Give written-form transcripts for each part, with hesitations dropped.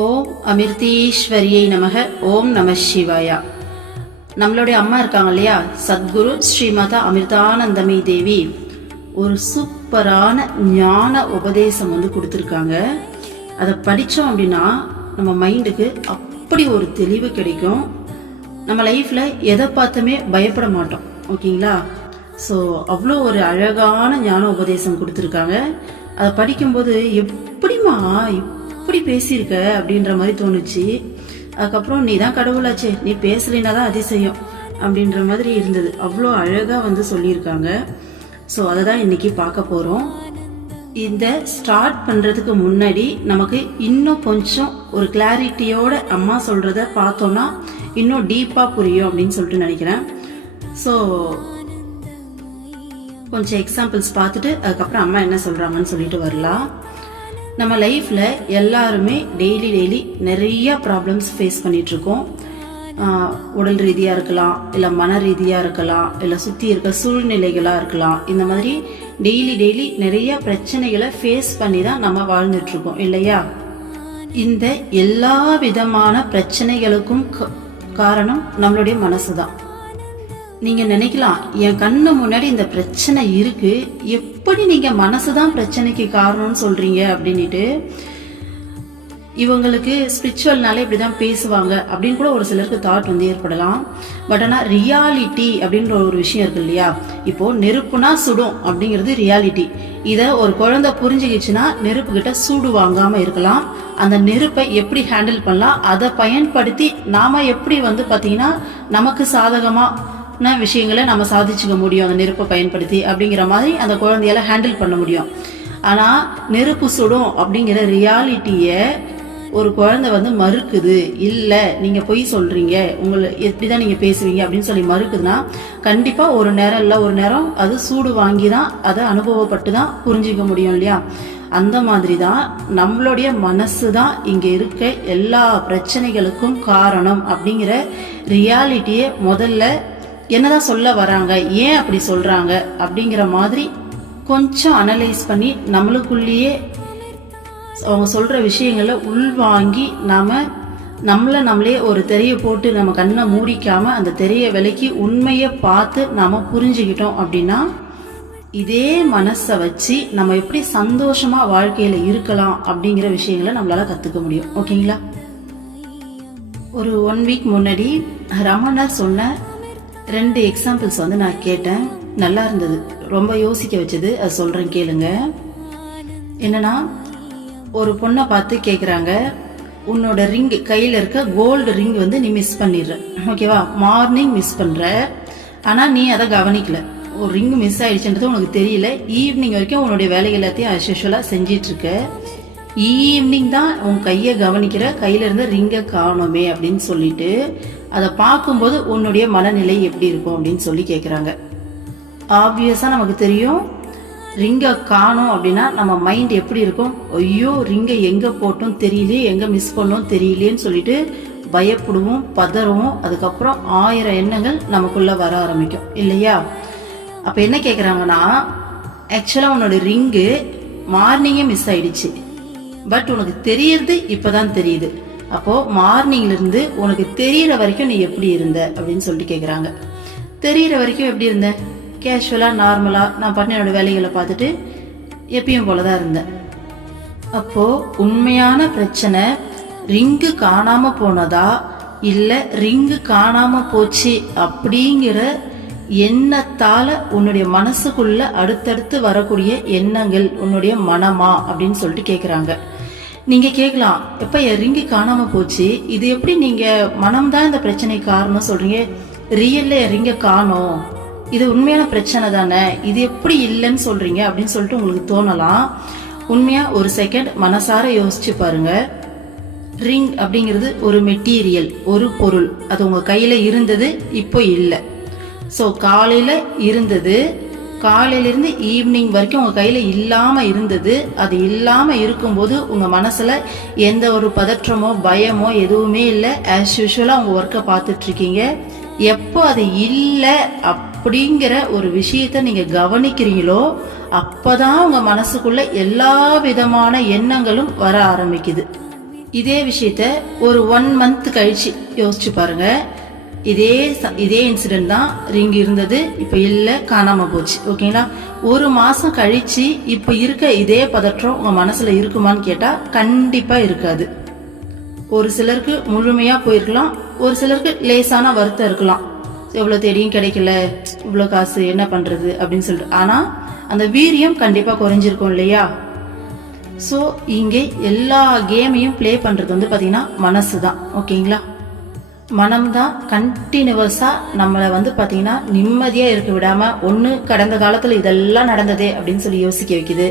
ஓம் அமிர்தீஸ்வரியை நமக. ஓம் நம சிவாயா. நம்மளுடைய அம்மா இருக்காங்க இல்லையா, சத்குரு ஸ்ரீமதா அமிர்தானந்தமயி தேவி ஒரு சூப்பரான ஞான உபதேசம் கொடுத்துருக்காங்க. அதை படித்தோம் அப்படின்னா நம்ம மைண்டுக்கு அப்படி ஒரு தெளிவு கிடைக்கும். நம்ம லைஃப்பில் எதை பார்த்துமே பயப்பட மாட்டோம். ஓகேங்களா? ஸோ அவ்வளோ ஒரு அழகான ஞான உபதேசம் கொடுத்துருக்காங்க. அதை படிக்கும்போது எப்படிமா இப்படி பேசியிருக்க அப்படின்ற மாதிரி தோணுச்சு. அதுக்கப்புறம் நீ தான் கடவுளாச்சே, நீ பேசலினா தான் அதிசயம் அப்படின்ற மாதிரி இருந்தது. அவ்வளோ அழகாக சொல்லியிருக்காங்க. ஸோ அதை தான் இன்னைக்கு பார்க்க போகிறோம். இந்த ஸ்டார்ட் பண்ணுறதுக்கு முன்னாடி நமக்கு இன்னும் கொஞ்சம் ஒரு கிளாரிட்டியோட அம்மா சொல்கிறத பார்த்தோன்னா இன்னும் டீப்பாக புரியும் அப்படின்னு சொல்லிட்டு நினைக்கிறேன். ஸோ கொஞ்சம் எக்ஸாம்பிள்ஸ் பார்த்துட்டு அதுக்கப்புறம் அம்மா என்ன சொல்கிறாங்கன்னு சொல்லிட்டு வரலாம். நம்ம லைஃப்பில் எல்லாருமே டெய்லி நிறைய ப்ராப்ளம்ஸ் ஃபேஸ் பண்ணிகிட்ருக்கோம். உடல் ரீதியாக இருக்கலாம், இல்லை மன ரீதியாக இருக்கலாம், இல்லை சுற்றி இருக்க சூழ்நிலைகளாக இருக்கலாம். இந்த மாதிரி டெய்லி நிறைய பிரச்சனைகளை ஃபேஸ் பண்ணி தான் நம்ம வாழ்ந்துட்டுருக்கோம் இல்லையா? இந்த எல்லா விதமான பிரச்சனைகளுக்கும் காரணம் நம்மளுடைய மனசு தான். நீங்க நினைக்கலாம், என் கண்ணு முன்னாடி இந்த பிரச்சனை இருக்கு, எப்படி நீங்க மனசுதான் பிரச்சனைக்கு காரணம்னு சொல்றீங்க அப்படின்ட்டு. இவங்களுக்கு ஸ்பிரிச்சுவல்னால இப்படிதான் பேசுவாங்க அப்படின்னு கூட ஒரு சிலருக்கு தாட் ஏற்படலாம். பட் ஆனால் ரியாலிட்டி அப்படின்ற ஒரு விஷயம் இருக்கு இல்லையா? இப்போ நெருப்புனா சுடும் அப்படிங்கிறது ரியாலிட்டி. இதை ஒரு குழந்தை புரிஞ்சுக்கிச்சுன்னா நெருப்பு கிட்ட சூடு வாங்காம இருக்கலாம். அந்த நெருப்பை எப்படி ஹேண்டில் பண்ணலாம், அதை பயன்படுத்தி நாம எப்படி பாத்தீங்கன்னா நமக்கு சாதகமா விஷயங்களை நம்ம சாதிச்சுக்க முடியும் அந்த நெருப்பை பயன்படுத்தி அப்படிங்கிற மாதிரி அந்த குழந்தையால ஹேண்டில் பண்ண முடியும். ஆனா நெருப்பு சுடும் அப்படிங்கிற ரியாலிட்டிய ஒரு குழந்தை மறுக்குது, இல்ல நீங்க பொய் சொல்றீங்க, உங்களை எப்படிதான் நீங்க பேசுவீங்க அப்படின்னு சொல்லி மறுக்குதுன்னா கண்டிப்பா ஒரு நேரம் இல்ல ஒரு நேரம் அது சூடு வாங்கி தான் அதை அனுபவப்பட்டு தான் புரிஞ்சிக்க முடியும் இல்லையா? அந்த மாதிரி தான் நம்மளுடைய மனசு தான் இங்க இருக்க எல்லா பிரச்சனைகளுக்கும் காரணம் அப்படிங்கிற ரியாலிட்டியை முதல்ல என்னதான் சொல்ல வராங்க, ஏன் அப்படி சொல்றாங்க அப்படிங்கிற மாதிரி கொஞ்சம் அனலைஸ் பண்ணி நம்மளுக்குள்ளேயே அவங்க சொல்ற விஷயங்களை உள்வாங்கி நம்மளே ஒரு திரையை போட்டு நம்ம கண்ணை மூடிக்காம அந்த திரையை விலக்கி உண்மையை பார்த்து நாம புரிஞ்சுக்கிட்டோம் அப்படின்னா இதே மனசை வச்சு நம்ம எப்படி சந்தோஷமா வாழ்க்கையில இருக்கலாம் அப்படிங்கிற விஷயங்களை நம்மளால கத்துக்க முடியும். ஓகேங்களா? ஒரு 1 வீக் முன்னாடி ரமணர் சொன்ன 2 எக்ஸாம்பிள்ஸ் நான் கேட்டேன். நல்லா இருந்தது, ரொம்ப யோசிக்க வச்சது. அது சொல்றேன் கேளுங்க. என்னன்னா, ஒரு பொண்ணை பார்த்து கேக்குறாங்க, உன்னோட ரிங் கையில இருக்க கோல்டு ரிங் நீ மிஸ் பண்ணிடுற, ஓகேவா? மார்னிங் மிஸ் பண்ற, ஆனா நீ அதை கவனிக்கல. ஒரு ரிங் மிஸ் ஆயிடுச்சுன்றது உனக்கு தெரியல. ஈவினிங் வரைக்கும் உன்னுடைய வேலைகள் எல்லாத்தையும் அஸ்யூஷுவலா செஞ்சிட்டு இருக்க. ஈவினிங் தான் உன் கையை கவனிக்கிற, கையில இருந்த ரிங்கை காணோமே அப்படின்னு சொல்லிட்டு அதை பார்க்கும்போது உன்னுடைய மனநிலை எப்படி இருக்கும் அப்படின்னு சொல்லி கேட்குறாங்க. ஆப்வியஸா நமக்கு தெரியும், ரிங்கை காணோம் அப்படின்னா நம்ம மைண்ட் எப்படி இருக்கும்? ஐயோ, ரிங்கை எங்க போட்டோம் தெரியலையே, எங்க மிஸ் பண்ணோம் தெரியலையேன்னு சொல்லிட்டு பயப்படுவோம், பதறுவோம். அதுக்கப்புறம் 1000 எண்ணங்கள் நமக்குள்ள வர ஆரம்பிக்கும் இல்லையா? அப்ப என்ன கேக்குறாங்கன்னா, ஆக்சுவலா உன்னோட ரிங்கு மார்னிங்கே மிஸ் ஆயிடுச்சு, பட் உனக்கு தெரியறது இப்பதான் தெரியுது. அப்போ மார்னிங்ல இருந்து உனக்கு தெரியற வரைக்கும் நீ எப்படி இருந்த அப்படின்னு சொல்லிட்டு கேக்குறாங்க. தெரியற வரைக்கும் எப்படி இருந்த? கேஷுவலா நார்மலா நான் பண்ண என்னோட வேலைகளை பார்த்துட்டு எப்பயும் போலதான் இருந்தேன். அப்போ உண்மையான பிரச்சனை ரிங்கு காணாம போனதா இல்ல ரிங்கு காணாம போச்சு அப்படிங்கிற எண்ணத்தால உன்னுடைய மனசுக்குள்ள அடுத்தடுத்து வரக்கூடிய எண்ணங்கள் உன்னுடைய மனமா அப்படின்னு சொல்லிட்டு கேக்குறாங்க. நீங்க கேட்கலாம், எப்ப என் ரிங்கு காணாம போச்சு, இது எப்படி நீங்க மனம்தான் இந்த பிரச்சனை காரணம் சொல்றீங்க, ரியல்ல என் ரிங்க காணோம், இது உண்மையான பிரச்சனை தானே, இது எப்படி இல்லைன்னு சொல்றீங்க அப்படின்னு சொல்லிட்டு உங்களுக்கு தோணலாம். உண்மையா ஒரு செகண்ட் மனசார யோசிச்சு பாருங்க. ரிங் அப்படிங்கிறது ஒரு மெட்டீரியல், ஒரு பொருள். அது உங்க கையில இருந்தது, இப்போ இல்லை. ஸோ காலையில இருந்தது, காலையிலிருந்து ஈவினிங் வரைக்கும் உங்க கையில இல்லாம இருந்தது. அது இல்லாம இருக்கும்போது உங்க மனசுல எந்த ஒரு பதற்றமோ பயமோ எதுவுமே இல்லை. ஆஸ் யூஷுவலா உங்க ஒர்க்கை பார்த்துட்டு இருக்கீங்க. எப்போ அது இல்லை அப்படிங்கிற ஒரு விஷயத்த நீங்க கவனிக்கிறீங்களோ அப்பதான் உங்க மனசுக்குள்ள எல்லா விதமான எண்ணங்களும் வர ஆரம்பிக்குது. இதே விஷயத்த ஒரு 1 month கழிச்சு யோசிச்சு பாருங்க. இதே இன்சிடென்ட் தான் ரிங் இருந்தது, இப்ப இல்ல, காணாம போச்சு. ஓகேங்களா? 1 மாசம் கழிச்சு இப்ப இருக்க இதே பதற்றம் உங்க மனசுல இருக்குமான்னு கேட்டா கண்டிப்பா இருக்காது. ஒரு சிலருக்கு முழுமையா போயிருக்கலாம், ஒரு சிலருக்கு லேசான வருத்தம் இருக்கலாம். எவ்வளவு தேடியும் கிடைக்கல, இவ்வளவு காசு என்ன பண்றது அப்படின்னு சொல்லிட்டு. ஆனா அந்த வீரியம் கண்டிப்பா குறைஞ்சிருக்கும் இல்லையா? ஸோ இங்கே எல்லா கேமையும் பிளே பண்றது வந்து பாத்தீங்கன்னா மனசு தான். ஓகேங்களா? மனம் தான் கண்டினியூவஸா நம்மளை வந்து பாத்தீங்கன்னா நிம்மதியா இருக்க விடாம, ஒண்ணு கடந்த காலத்துல இதெல்லாம் நடந்ததே அப்படின்னு சொல்லி யோசிக்க வைக்குது,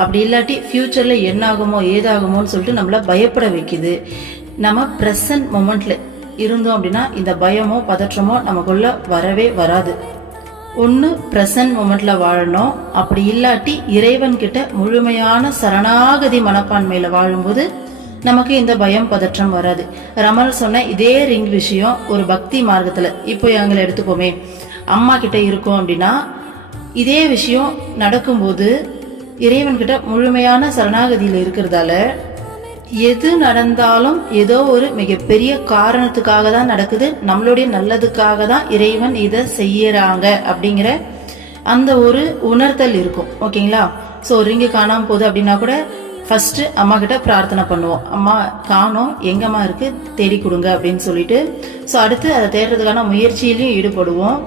அப்படி இல்லாட்டி ஃபியூச்சர்ல என்ன ஆகுமோ ஏதாகுமோன்னு சொல்லிட்டு நம்மள பயப்பட வைக்குது. நம்ம பிரசன்ட் மொமெண்ட்ல இருந்தோம் அப்படின்னா இந்த பயமோ பதற்றமோ நமக்குள்ள வரவே வராது. ஒன்று பிரசன்ட் மொமெண்ட்ல வாழணும், அப்படி இல்லாட்டி இறைவன் கிட்ட முழுமையான சரணாகதி மனப்பான்மையில வாழும்போது நமக்கு இந்த பயம் பதற்றம் வராது. ரமல் சொன்ன இதே ரிங் விஷயம் ஒரு பக்தி மார்க்கத்துல இப்போ எங்களை எடுத்துக்கோமே, அம்மா கிட்ட இருக்கோம் அப்படின்னா இதே விஷயம் நடக்கும்போது இறைவன் கிட்ட முழுமையான சரணாகதியில இருக்கிறதால எது நடந்தாலும் ஏதோ ஒரு மிகப்பெரிய காரணத்துக்காக தான் நடக்குது, நம்மளுடைய நல்லதுக்காக தான் இறைவன் இதை செய்யறாங்க அப்படிங்கிற அந்த ஒரு உணர்தல் இருக்கும். ஓகேங்களா? ஸோ ரிங்கு காணாம போகுது அப்படின்னா கூட ஃபர்ஸ்ட் அம்மா கிட்ட பிரார்த்தனை பண்ணுவோம், அம்மா காணோம், எங்கம்மா இருக்கு, தேடி கொடுங்க அப்படின்னு சொல்லிட்டு. ஸோ அடுத்து அதை தேடுறதுக்கான முயற்சியிலையும் ஈடுபடுவோம்.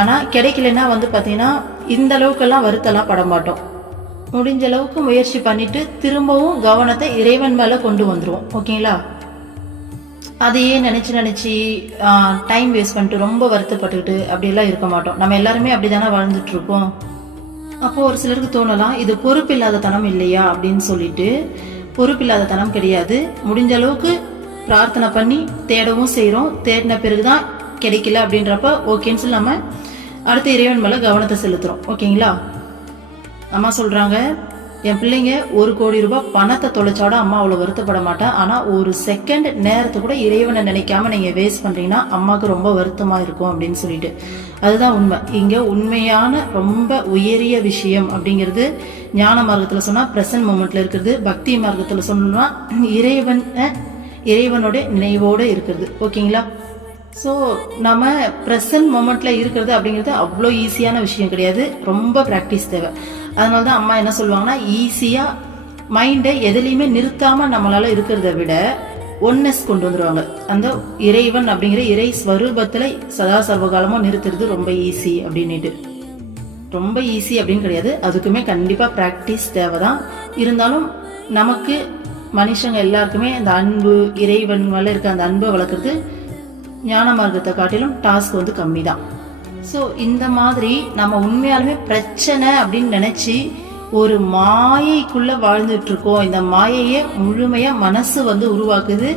ஆனா கிடைக்கலன்னா வந்து பாத்தீங்கன்னா இந்த அளவுக்கெல்லாம் வருத்தெல்லாம் பட மாட்டோம். முடிஞ்ச அளவுக்கு முயற்சி பண்ணிட்டு திரும்பவும் கவனத்தை இறைவன் மேல கொண்டு வந்துருவோம். ஓகேங்களா? அதையே நினைச்சு டைம் வேஸ்ட் பண்ணிட்டு ரொம்ப வருத்தப்பட்டுக்கிட்டு அப்படியெல்லாம் இருக்க மாட்டோம். நம்ம எல்லாருமே அப்படிதானே வாழ்ந்துட்டு இருக்கோம். அப்போ ஒரு சிலருக்கு தோணலாம், இது பொறுப்பில்லாத தனம் இல்லையா அப்படின்னு சொல்லிட்டு. பொறுப்பில்லாத தனம் கிடையாது. முடிஞ்ச அளவுக்கு பிரார்த்தனை பண்ணி தேடவும் செய்யறோம். தேடின பிறகுதான் கிடைக்கல அப்படின்றப்ப ஓகேன்னு சொல்லி நம்ம அடுத்த இறைவன் மேல கவனத்தை செலுத்துறோம். ஓகேங்களா? அம்மா சொல்றாங்க, என் பிள்ளைங்க 1 கோடி ரூபாய் பணத்தை தொலைச்சாட அம்மா அவ்வளவு வருத்தப்பட மாட்டேன், ஆனா ஒரு செகண்ட் நேரத்தை கூட இறைவனை நினைக்காம நீங்க வேஸ்ட் பண்றீங்கன்னா அம்மாவுக்கு ரொம்ப வருத்தமா இருக்கும் அப்படின்னு சொல்லிட்டு. அதுதான் உண்மை. இங்க உண்மையான ரொம்ப உயரிய விஷயம் அப்படிங்கிறது ஞான மார்க்கத்துல சொன்னா பிரசன்ட் மொமெண்ட்ல இருக்கிறது, பக்தி மார்க்கத்துல சொன்னா இறைவனோட நினைவோட இருக்கிறது. ஓகேங்களா? ஸோ நம்ம ப்ரெசன்ட் மொமெண்ட்ல இருக்கிறது அப்படிங்கிறது அவ்வளோ ஈஸியான விஷயம் கிடையாது, ரொம்ப ப்ராக்டிஸ் தேவை. அதனால தான் அம்மா என்ன சொல்லுவாங்கன்னா, ஈஸியா மைண்டை எதுலையுமே நிறுத்தாம நம்மளால இருக்கிறத விட ஒன்னஸ் கொண்டு வந்துருவாங்க. அந்த இறைவன் அப்படிங்கிற இறை ஸ்வரூபத்துல சதா சர்வகாலமும் நிறுத்துறது ரொம்ப ஈஸி அப்படின்னுட்டு. ரொம்ப ஈஸி அப்படின்னு கிடையாது, அதுக்குமே கண்டிப்பா ப்ராக்டிஸ் தேவைதான். இருந்தாலும் நமக்கு மனுஷங்க எல்லாருக்குமே அந்த அன்பு, இறைவன் மேல இருக்க அந்த அன்பை வளர்க்கறது ஞான மார்க்கத்தை காட்டிலும் டாஸ்க் வந்து கம்மி தான். ஸோ இந்த மாதிரி நம்ம உண்மையாலுமே பிரச்சனை அப்படின்னு நினைச்சு ஒரு மாயைக்குள்ள வாழ்ந்துட்டு இருக்கோம். இந்த மாயையை முழுமையா மனசு வந்து உருவாக்குது.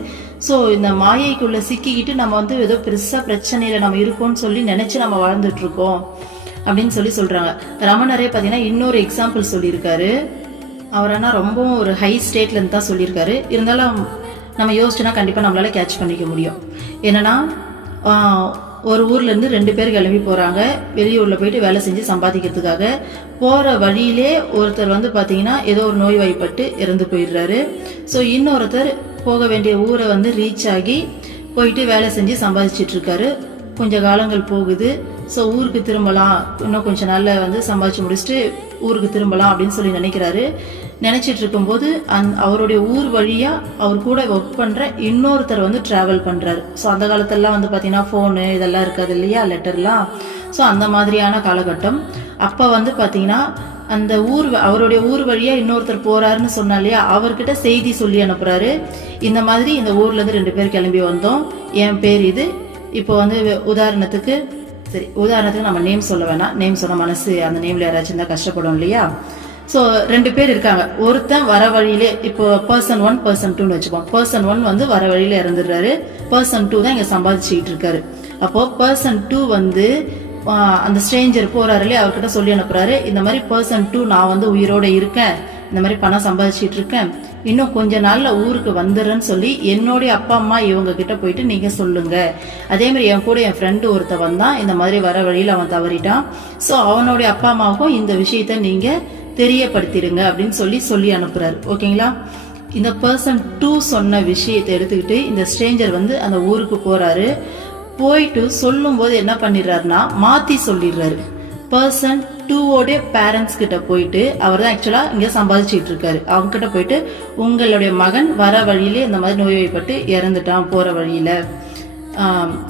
ஸோ இந்த மாயைக்குள்ள சிக்கிக்கிட்டு நம்ம வந்து ஏதோ பெருசா பிரச்சனையில நம்ம இருக்கோம்னு சொல்லி நினைச்சு நம்ம வாழ்ந்துட்டு இருக்கோம் அப்படின்னு சொல்றாங்க. ரமணரே பாத்தீங்கன்னா இன்னொரு எக்ஸாம்பிள் சொல்லியிருக்காரு. அவர் ஆனா ரொம்பவும் ஒரு ஹை ஸ்டேட்ல இருந்து தான் சொல்லியிருக்காரு. இருந்தாலும் நம்ம யோசிச்சுன்னா கண்டிப்பா நம்மளால கேட்ச் பண்ணிக்க முடியும். என்னன்னா, ஒரு ஊர்ல இருந்து 2 பேர் கிளம்பி போறாங்க, வெளியூர்ல போயிட்டு வேலை செஞ்சு சம்பாதிக்கிறதுக்காக. போற வழியிலே ஒருத்தர் வந்து பாத்தீங்கன்னா ஏதோ ஒரு நோய் வாய்ப்பட்டு இறந்து போயிடுறாரு. ஸோ இன்னொருத்தர் போக வேண்டிய ஊரை வந்து ரீச் ஆகி போயிட்டு வேலை செஞ்சு சம்பாதிச்சிட்டு இருக்காரு. கொஞ்ச காலங்கள் போகுது. ஸோ ஊருக்கு திரும்பலாம், இன்னும் கொஞ்ச நாள்ல வந்து சம்பாதிச்சு முடிச்சுட்டு ஊருக்கு திரும்பலாம் அப்படின்னு சொல்லி நினைக்கிறாரு. நினைச்சிட்டு இருக்கும்போது அவருடைய ஊர் வழியா அவர் கூட ஒர்க் பண்ற இன்னொருத்தர் வந்து டிராவல் பண்றாரு. ஸோ அந்த காலத்திலலாம் வந்து பாத்தீங்கன்னா போனு இதெல்லாம் இருக்காது இல்லையா, லெட்டர்லாம். ஸோ அந்த மாதிரியான காலகட்டம். அப்ப வந்து பாத்தீங்கன்னா அந்த அவருடைய ஊர் வழியா இன்னொருத்தர் போறாருன்னு சொன்னா இல்லையா, அவர்கிட்ட செய்தி சொல்லி அனுப்புறாரு. இந்த மாதிரி இந்த ஊர்ல இருந்து 2 பேர் கிளம்பி வந்தோம், என் பேர் இது. இப்போ வந்து உதாரணத்துக்கு நம்ம நேம் சொல்ல வேணாம், நேம் சொன்ன மனசு அந்த நேம்ல யாராச்சும் இருந்தா கஷ்டப்படும் இல்லையா. ஸோ 2 பேர் இருக்காங்க. ஒருத்தன் வர வழியிலே, இப்போ பர்சன் 1 பர்சன் 2ன்னு வச்சுப்போம். பர்சன் 1 வந்து வர வழியில இறந்துடுறாரு. பர்சன் 2 தான் இங்க சம்பாதிச்சுக்கிட்டு இருக்காரு. அப்போ பர்சன் 2 வந்து அந்த ஸ்ட்ரேஞ்சர் போறாரு இல்லையா, அவர்கிட்ட சொல்லி அனுப்புறாரு, இந்த மாதிரி பர்சன் 2 நான் வந்து உயிரோட இருக்கேன், இந்த மாதிரி பணம் சம்பாதிச்சுட்டு இருக்கேன், இன்னும் கொஞ்ச நாள்ல ஊருக்கு வந்துடுறேன்னு சொல்லி என்னுடைய அப்பா அம்மா இவங்க கிட்ட போயிட்டு நீங்க சொல்லுங்க. அதே மாதிரி என் கூட என் ஃப்ரெண்டு ஒருத்த வந்தான், இந்த மாதிரி வர வழியில அவன் தவறிட்டான். ஸோ அவனுடைய அப்பா அம்மாவுக்கும் இந்த விஷயத்த நீங்க தெரியப்படுத்திடுங்க அப்படின்னு சொல்லி அனுப்புறாரு. ஓகேங்களா? இந்த பர்சன் 2 சொன்ன விஷயத்தை எடுத்துக்கிட்டு இந்த ஸ்ட்ரேஞ்சர் வந்து அந்த ஊருக்கு போறாரு. போயிட்டு சொல்லும் போது என்ன பண்ணிடுறாருன்னா மாத்தி சொல்லிடுறாரு. பர்சன் 2 பேரண்ட்ஸ் கிட்ட போயிட்டு, அவர் தான் ஆக்சுவலா இங்க சம்பாதிச்சுட்டு இருக்காரு, அவங்க கிட்ட போயிட்டு உங்களுடைய மகன் வர வழியிலே இந்த மாதிரி நோய்வாய்ப்பட்டு இறந்துட்டான், போற வழியில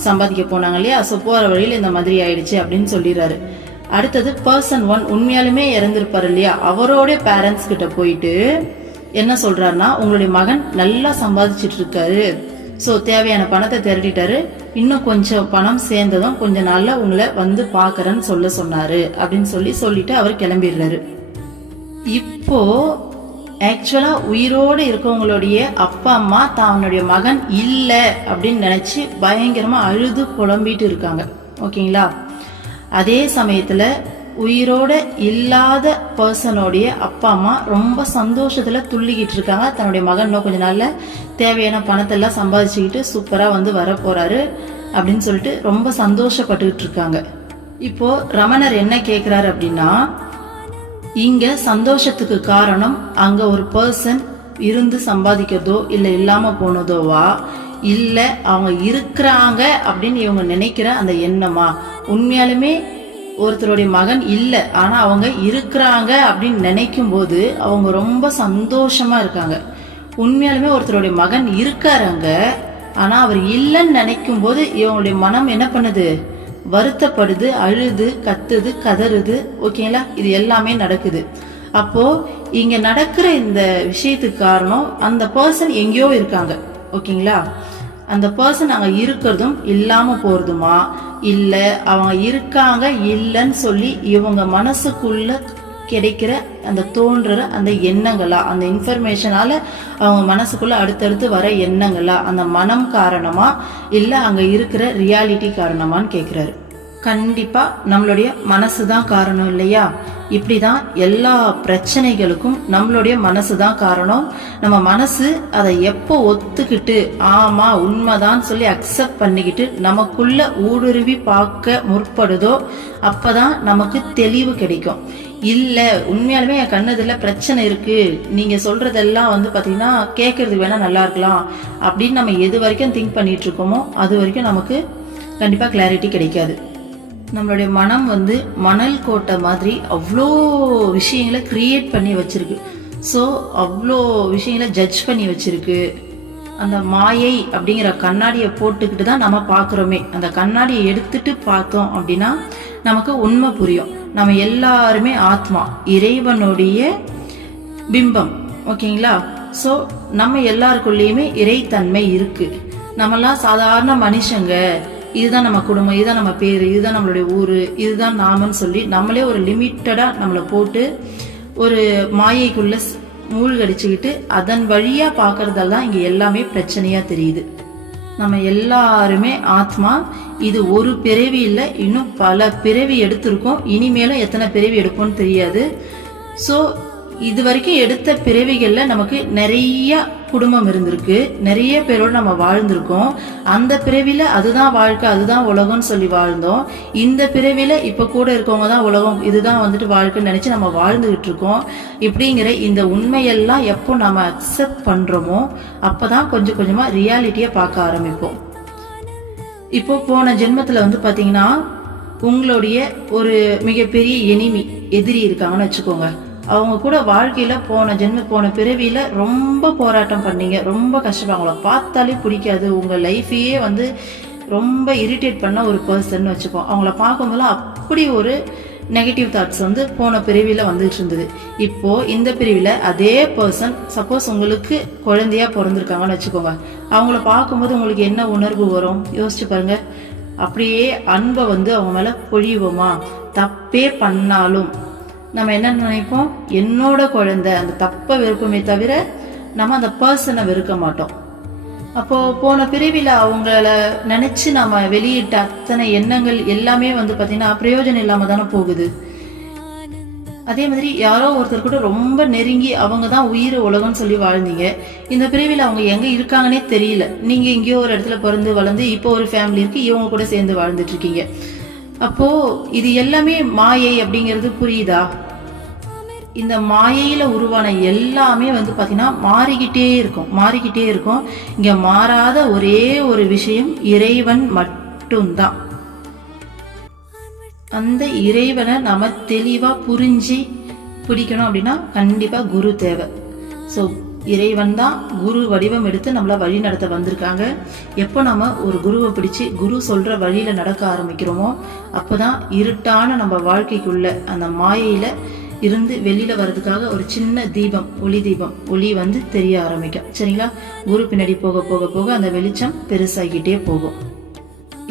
சம்பாதிக்க போனாங்க இல்லையா, ஸோ போற வழியில இந்த மாதிரி ஆயிடுச்சு அப்படின்னு சொல்லிடுறாரு. அடுத்தது பர்சன் 1 உண்மையாலுமே இறந்திருப்பாரு இல்லையா, அவரோட பேரண்ட்ஸ் கிட்ட போயிட்டு என்ன சொல்றாருன்னா, உங்களுடைய மகன் நல்லா சம்பாதிச்சுட்டு இருக்காரு, ஸோ தேவையான பணத்தை திரட்டிட்டாரு, இன்னும் கொஞ்சம் பணம் சேர்ந்ததும் கொஞ்ச நாள்ல உங்களை வந்து பாக்குறேன்னு சொன்னாரு அப்படின்னு சொல்லிட்டு அவர் கிளம்பிடுறாரு. இப்போ ஆக்சுவலா உயிரோடு இருக்கவங்களுடைய அப்பா அம்மா தன்னுடைய மகன் இல்ல அப்படின்னு நினைச்சு பயங்கரமா அழுது புலம்பிட்டு இருக்காங்க. ஓகேங்களா? அதே சமயத்துல உயிரோட இல்லாத பர்சனோடைய அப்பா அம்மா ரொம்ப சந்தோஷத்துல துள்ளிக்கிட்டு இருக்காங்க. தன்னுடைய மகன் இன்னும் கொஞ்ச நாள்ல தேவையான பணத்தை எல்லாம் சம்பாதிச்சுக்கிட்டு சூப்பரா வந்து வர போறாரு அப்படின்னு சொல்லிட்டு ரொம்ப சந்தோஷப்பட்டுக்கிட்டு இருக்காங்க. இப்போ ரமணர் என்ன கேக்குறாரு அப்படின்னா, இங்க சந்தோஷத்துக்கு காரணம் அங்க ஒரு பர்சன் இருந்து சம்பாதிக்கிறதோ இல்ல இல்லாம போனதோவா, இல்ல அவங்க இருக்கிறாங்க அப்படின்னு இவங்க நினைக்கிற அந்த எண்ணமா? உண்மையாலுமே ஒருத்தருடைய மகன் இல்ல, ஆனா அவங்க இருக்கிறாங்க அப்படின்னு நினைக்கும் போது அவங்க ரொம்ப சந்தோஷமா இருக்காங்க. உண்மையாலுமே ஒருத்தருடைய மகன் இருக்காருங்க, ஆனா அவர் இல்லைன்னு நினைக்கும் போது இவங்களுடைய மனம் என்ன பண்ணுது? வருத்தப்படுது, அழுது, கத்துது, கதறுது. ஓகேங்களா? இது எல்லாமே நடக்குது. அப்போ இங்க நடக்கிற இந்த விஷயத்துக்கு காரணம் அந்த பர்சன் எங்கேயோ இருக்காங்க. ஓகேங்களா? அந்த பர்சன் அங்க இருக்கிறதும் இல்லாம போறதுமா, இல்ல அவங்க இருக்காங்க இல்லைன்னு சொல்லி இவங்க மனசுக்குள்ள கிடைக்கிற அந்த தோன்ற அந்த எண்ணங்களா, அந்த இன்ஃபர்மேஷனால அவங்க மனசுக்குள்ள அடுத்தடுத்து வர எண்ணங்களா, அந்த மனம் காரணமா இல்ல அங்க இருக்கிற ரியாலிட்டி காரணமான்னு கேக்குறாரு. கண்டிப்பா நம்மளுடைய மனசுதான் காரணம் இல்லையா? இப்படிதான் எல்லா பிரச்சனைகளுக்கும் நம்மளுடைய மனசுதான் காரணம். நம்ம மனசு அதை எப்போ ஒத்துக்கிட்டு ஆமா உண்மைதான் சொல்லி அக்செப்ட் பண்ணிக்கிட்டு நமக்குள்ள ஊடுருவி பார்க்க முற்படுதோ அப்பதான் நமக்கு தெளிவு கிடைக்கும். இல்ல உண்மையாலுமே என் கண்ணதுல பிரச்சனை இருக்கு, நீங்க சொல்றதெல்லாம் வந்து பாத்தீங்கன்னா கேட்கறது வேணா நல்லா இருக்கலாம் அப்படின்னு நம்ம எது வரைக்கும் திங்க் பண்ணிட்டு இருக்கோமோ அது வரைக்கும் நமக்கு கண்டிப்பா கிளாரிட்டி கிடைக்காது. நம்மளுடைய மனம் வந்து மணல் கோட்டை மாதிரி அவ்வளோ விஷயங்களை கிரியேட் பண்ணி வச்சிருக்கு. ஸோ அவ்வளோ விஷயங்களை ஜட்ஜ் பண்ணி வச்சிருக்கு. அந்த மாயை அப்படிங்கிற கண்ணாடியை போட்டுக்கிட்டு தான் நம்ம பார்க்குறோமே. அந்த கண்ணாடியை எடுத்துட்டு பார்த்தோம் அப்படின்னா நமக்கு உண்மை புரியும். நம்ம எல்லாருமே ஆத்மா, இறைவனுடைய பிம்பம். ஓகேங்களா? ஸோ நம்ம எல்லாருக்குள்ளேயுமே இறைத்தன்மை இருக்கு. நம்மெல்லாம் சாதாரண மனுஷங்க, இதுதான் நம்ம குடும்பம், இதுதான் நம்ம பேரு, இதுதான் நம்மளுடைய ஊரு, இதுதான் நாமன்னு சொல்லி நம்மளே ஒரு லிமிட்டடா நம்மளை போட்டு ஒரு மாயைக்குள்ள மூழ்கடிச்சுக்கிட்டு அதன் வழியா பாக்குறதால தான் இங்க எல்லாமே பிரச்சனையா தெரியுது. நம்ம எல்லாருமே ஆத்மா. இது ஒரு பிறவி இல்லை, இன்னும் பல பிறவி எடுத்திருக்கோம். இனிமேலும் எத்தனை பிறவி எடுப்போம்னு தெரியாது. ஸோ இது வரைக்கும் எடுத்த பிறவிகள்ல நமக்கு நிறைய குடும்பம் இருந்திருக்கு, நிறைய பேரோட நம்ம வாழ்ந்திருக்கோம். அந்த பிறவில அதுதான் வாழ்க்கை, அதுதான் உலகம்னு சொல்லி வாழ்ந்தோம். இந்த பிறவில இப்ப கூட இருக்கவங்க தான் உலகம், இதுதான் வந்துட்டு வாழ்க்கைன்னு நினைச்சு நம்ம வாழ்ந்துகிட்டு இருக்கோம். இப்படிங்கிற இந்த உண்மையெல்லாம் எப்போ நம்ம அக்செப்ட் பண்றோமோ அப்பதான் கொஞ்சம் கொஞ்சமா ரியாலிட்டியை பார்க்க ஆரம்பிப்போம். இப்போ போன ஜென்மத்துல வந்து பாத்தீங்கன்னா உங்களுடைய ஒரு மிகப்பெரிய எதிரி இருக்காங்கன்னு வச்சுக்கோங்க. அவங்க கூட வாழ்க்கையில போன பிறவியில ரொம்ப போராட்டம் பண்ணீங்க, ரொம்ப கஷ்டப்பட, அவங்கள பார்த்தாலே பிடிக்காது, உங்க லைஃபையே வந்து ரொம்ப இரிட்டேட் பண்ண ஒரு பர்சன் வச்சுப்போம். அவங்கள பார்க்கும்போது அப்படி ஒரு நெகட்டிவ் தாட்ஸ் வந்து போன பிறவியில வந்துட்டு இருந்தது. இப்போ இந்த பிறவியில அதே பர்சன் சப்போஸ் உங்களுக்கு குழந்தையா பிறந்திருக்காங்கன்னு வச்சுக்கோங்க. அவங்கள பார்க்கும்போது உங்களுக்கு என்ன உணர்வு வரும் யோசிச்சு பாருங்க. அப்படியே அன்பை வந்து அவங்க மேல பொழிவோமா? தப்பே பண்ணாலும் நம்ம என்ன நினைப்போம்? என்னோட குழந்தை, அந்த தப்ப வெறுப்போமே தவிர நம்ம அந்த பர்சனை வெறுக்க மாட்டோம். அப்போ போன பிரிவில அவங்கள நினைச்சு நம்ம வெளியிட்ட அத்தனை எண்ணங்கள் எல்லாமே வந்து பாத்தீங்கன்னா பிரயோஜனம் இல்லாம தானே போகுது. அதே மாதிரி யாரோ ஒருத்தர் கூட ரொம்ப நெருங்கி அவங்க தான் உயிர் உலகம்னு சொல்லி வாழ்ந்தீங்க. இந்த பிரிவில் அவங்க எங்க இருக்காங்கன்னே தெரியல. நீங்க எங்கேயோ ஒரு இடத்துல பிறந்து வளர்ந்து இப்போ ஒரு ஃபேமிலி இருக்கு, இவங்க கூட சேர்ந்து வாழ்ந்துட்டு இருக்கீங்க. அப்போ இது எல்லாமே மாயை அப்படிங்கிறது புரியுதா? இந்த மாயையில உருவான எல்லாமே வந்து பாத்தீங்கன்னா மாறிக்கிட்டே இருக்கும். இங்க மாறாத ஒரே ஒரு விஷயம் இறைவன் மட்டும்தான். அந்த இறைவனை நம்ம தெளிவா புரிஞ்சு பிடிக்கணும் அப்படின்னா கண்டிப்பா குரு தேவை. ஸோ இறைவன் தான் குரு வடிவம் எடுத்து நம்மள வழி நடத்த வந்திருக்காங்க. எப்போ நம்ம ஒரு குருவை பிடிச்சு குரு சொல்ற வழியில நடக்க ஆரம்பிக்கிறோமோ அப்போதான் இருட்டான நம்ம வாழ்க்கைக்குள்ள அந்த மாயையில இருந்து வெளியில வர்றதுக்காக ஒரு சின்ன தீபம், ஒளி வந்து தெரிய ஆரம்பிக்கும். சரிங்களா? குரு பின்னாடி போக போக போக அந்த வெளிச்சம் பெருசாகிட்டே போகும்.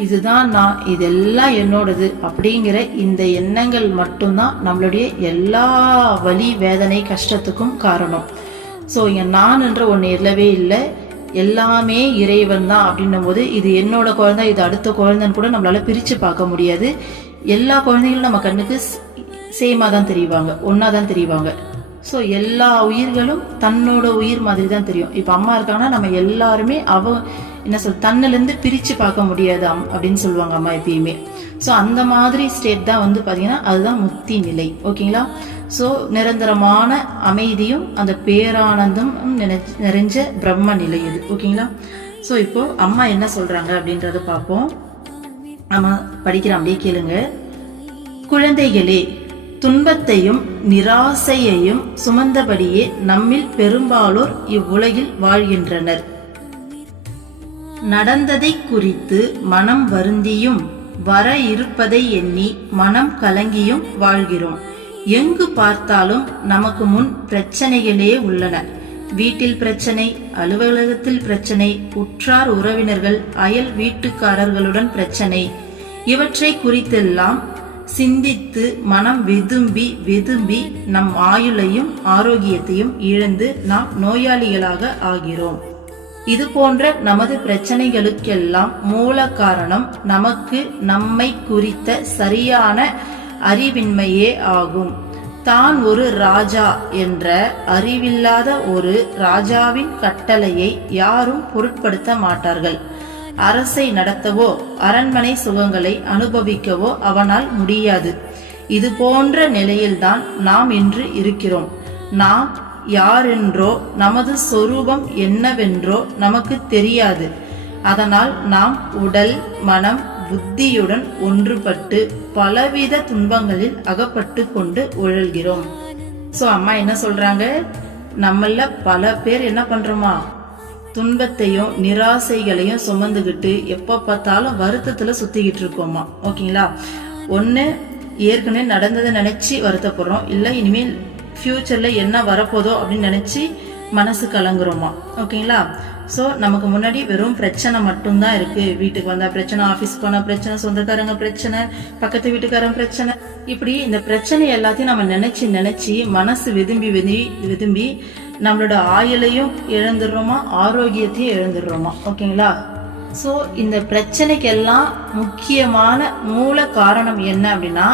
இதுதான் நான், இதெல்லாம் என்னோடது அப்படிங்கிற இந்த எண்ணங்கள் மட்டும்தான் நம்மளுடைய எல்லா வலி வேதனை கஷ்டத்துக்கும் காரணம். ஸோ இங்க நான் என்ற ஒன்று இல்லவே இல்லை, எல்லாமே இறைவன் தான் அப்படின்னும் போது இது என்னோட குழந்தை, இது அடுத்த குழந்தைன்னு கூட நம்மளால பிரிச்சு பார்க்க முடியாது. எல்லா குழந்தைகளும் நம்ம கண்ணுக்கு சேமா தான் தெரிவாங்க, ஒன்னா தான் தெரிவாங்க. ஸோ எல்லா உயிர்களும் தன்னோட உயிர் மாதிரி தான் தெரியும். இப்போ அம்மா இருக்காங்கன்னா நம்ம எல்லாருமே தன்னிலிருந்து பிரிச்சு பார்க்க முடியாது அப்படின்னு சொல்லுவாங்க அம்மா எப்பயுமே. ஸோ அந்த மாதிரி ஸ்டேட் தான் வந்து பார்த்தீங்கன்னா அதுதான் முக்தி நிலை. ஓகேங்களா? ஸோ நிரந்தரமான அமைதியும் அந்த பேரானந்தம் நிறைஞ்ச பிரம்ம நிலை இது. ஓகேங்களா? ஸோ இப்போ அம்மா என்ன சொல்றாங்க அப்படின்றத பார்ப்போம். அம்மா படிக்கிறேன், அப்படியே கேளுங்க. குழந்தைகளே, துன்பத்தையும் நிராசையையும் சுமந்தபடியே நம்மில் பெரும்பாலோர் இவ்வுலகில் வாழ்கின்றனர். நடந்ததை குறித்து மனம் வருந்தியும் வர இருப்பதை எண்ணி மனம் கலங்கியும் வாழ்கிறோம். எங்கு பார்த்தாலும் நமக்கு முன் பிரச்சனைகளே உள்ளன. வீட்டில் பிரச்சனை, அலுவலகத்தில் பிரச்சனை, உற்றார் உறவினர்கள், அயல் வீட்டுக்காரர்களுடன் பிரச்சனை. இவற்றை குறித்தெல்லாம் சிந்தித்து மனம் வெதும்பி நம் ஆயுளையும் ஆரோக்கியத்தையும் இழந்து நாம் நோயாளிகளாக ஆகிறோம். இது போன்ற நமது பிரச்சனைகளுக்கெல்லாம் மூல காரணம் நமக்கு நம்மை குறித்த சரியான அறிவின்மையே ஆகும். தான் ஒரு ராஜா என்ற அறிவில்லாத ஒரு ராஜாவின் கட்டளையை யாரும் பொருட்படுத்த மாட்டார்கள். அரசை நடத்தவோ அரண்மனை சுகங்களை அனுபவிக்கவோ அவனால் முடியாது. இது போன்ற நிலையில்தான் நாம் இன்று இருக்கிறோம். நாம் யாரென்றோ நமது சொரூபம் என்னவென்றோ நமக்கு தெரியாது. அதனால் நாம் உடல் மனம் புத்தியுடன் ஒன்றுபட்டு பலவித துன்பங்களில் அகப்பட்டு கொண்டு உழல்கிறோம். சோ அம்மா என்ன சொல்றாங்க, நம்மள பல பேர் என்ன பண்றோமா, துன்பத்தையும் நிராசைகளையும் சுமந்துகிட்டு எப்ப பார்த்தாலும் வருத்தத்துல சுத்திக்கிட்டு இருக்கோமா. ஓகேங்களா? ஒண்ணு ஏற்கனவே நடந்ததை நினைச்சு வருத்தப்படுறோம், இல்ல இனிமேல் ஃபியூச்சர்ல என்ன வரப்போதோ அப்படின்னு நினைச்சு மனசு கலங்குறோமா. ஓகேங்களா? சோ நமக்கு முன்னாடி வெறும் பிரச்சனை மட்டும்தான் இருக்கு. வீட்டுக்கு வந்தா பிரச்சனை, ஆபீஸ் போனா பிரச்சனை, சொந்தக்காரங்க பிரச்சனை, பக்கத்து வீட்டுக்காரங்க பிரச்சனை, இப்படி இந்த பிரச்சனை எல்லாத்தையும் நம்ம நினைச்சு மனசு விதும்பி நம்மளோட ஆயுளையும் இழந்துடுறோமா, ஆரோக்கியத்தையும் இழந்துடுறோமா. ஓகேங்களா? சோ இந்த பிரச்சனைக்கெல்லாம் முக்கியமான மூல காரணம் என்ன அப்படின்னா,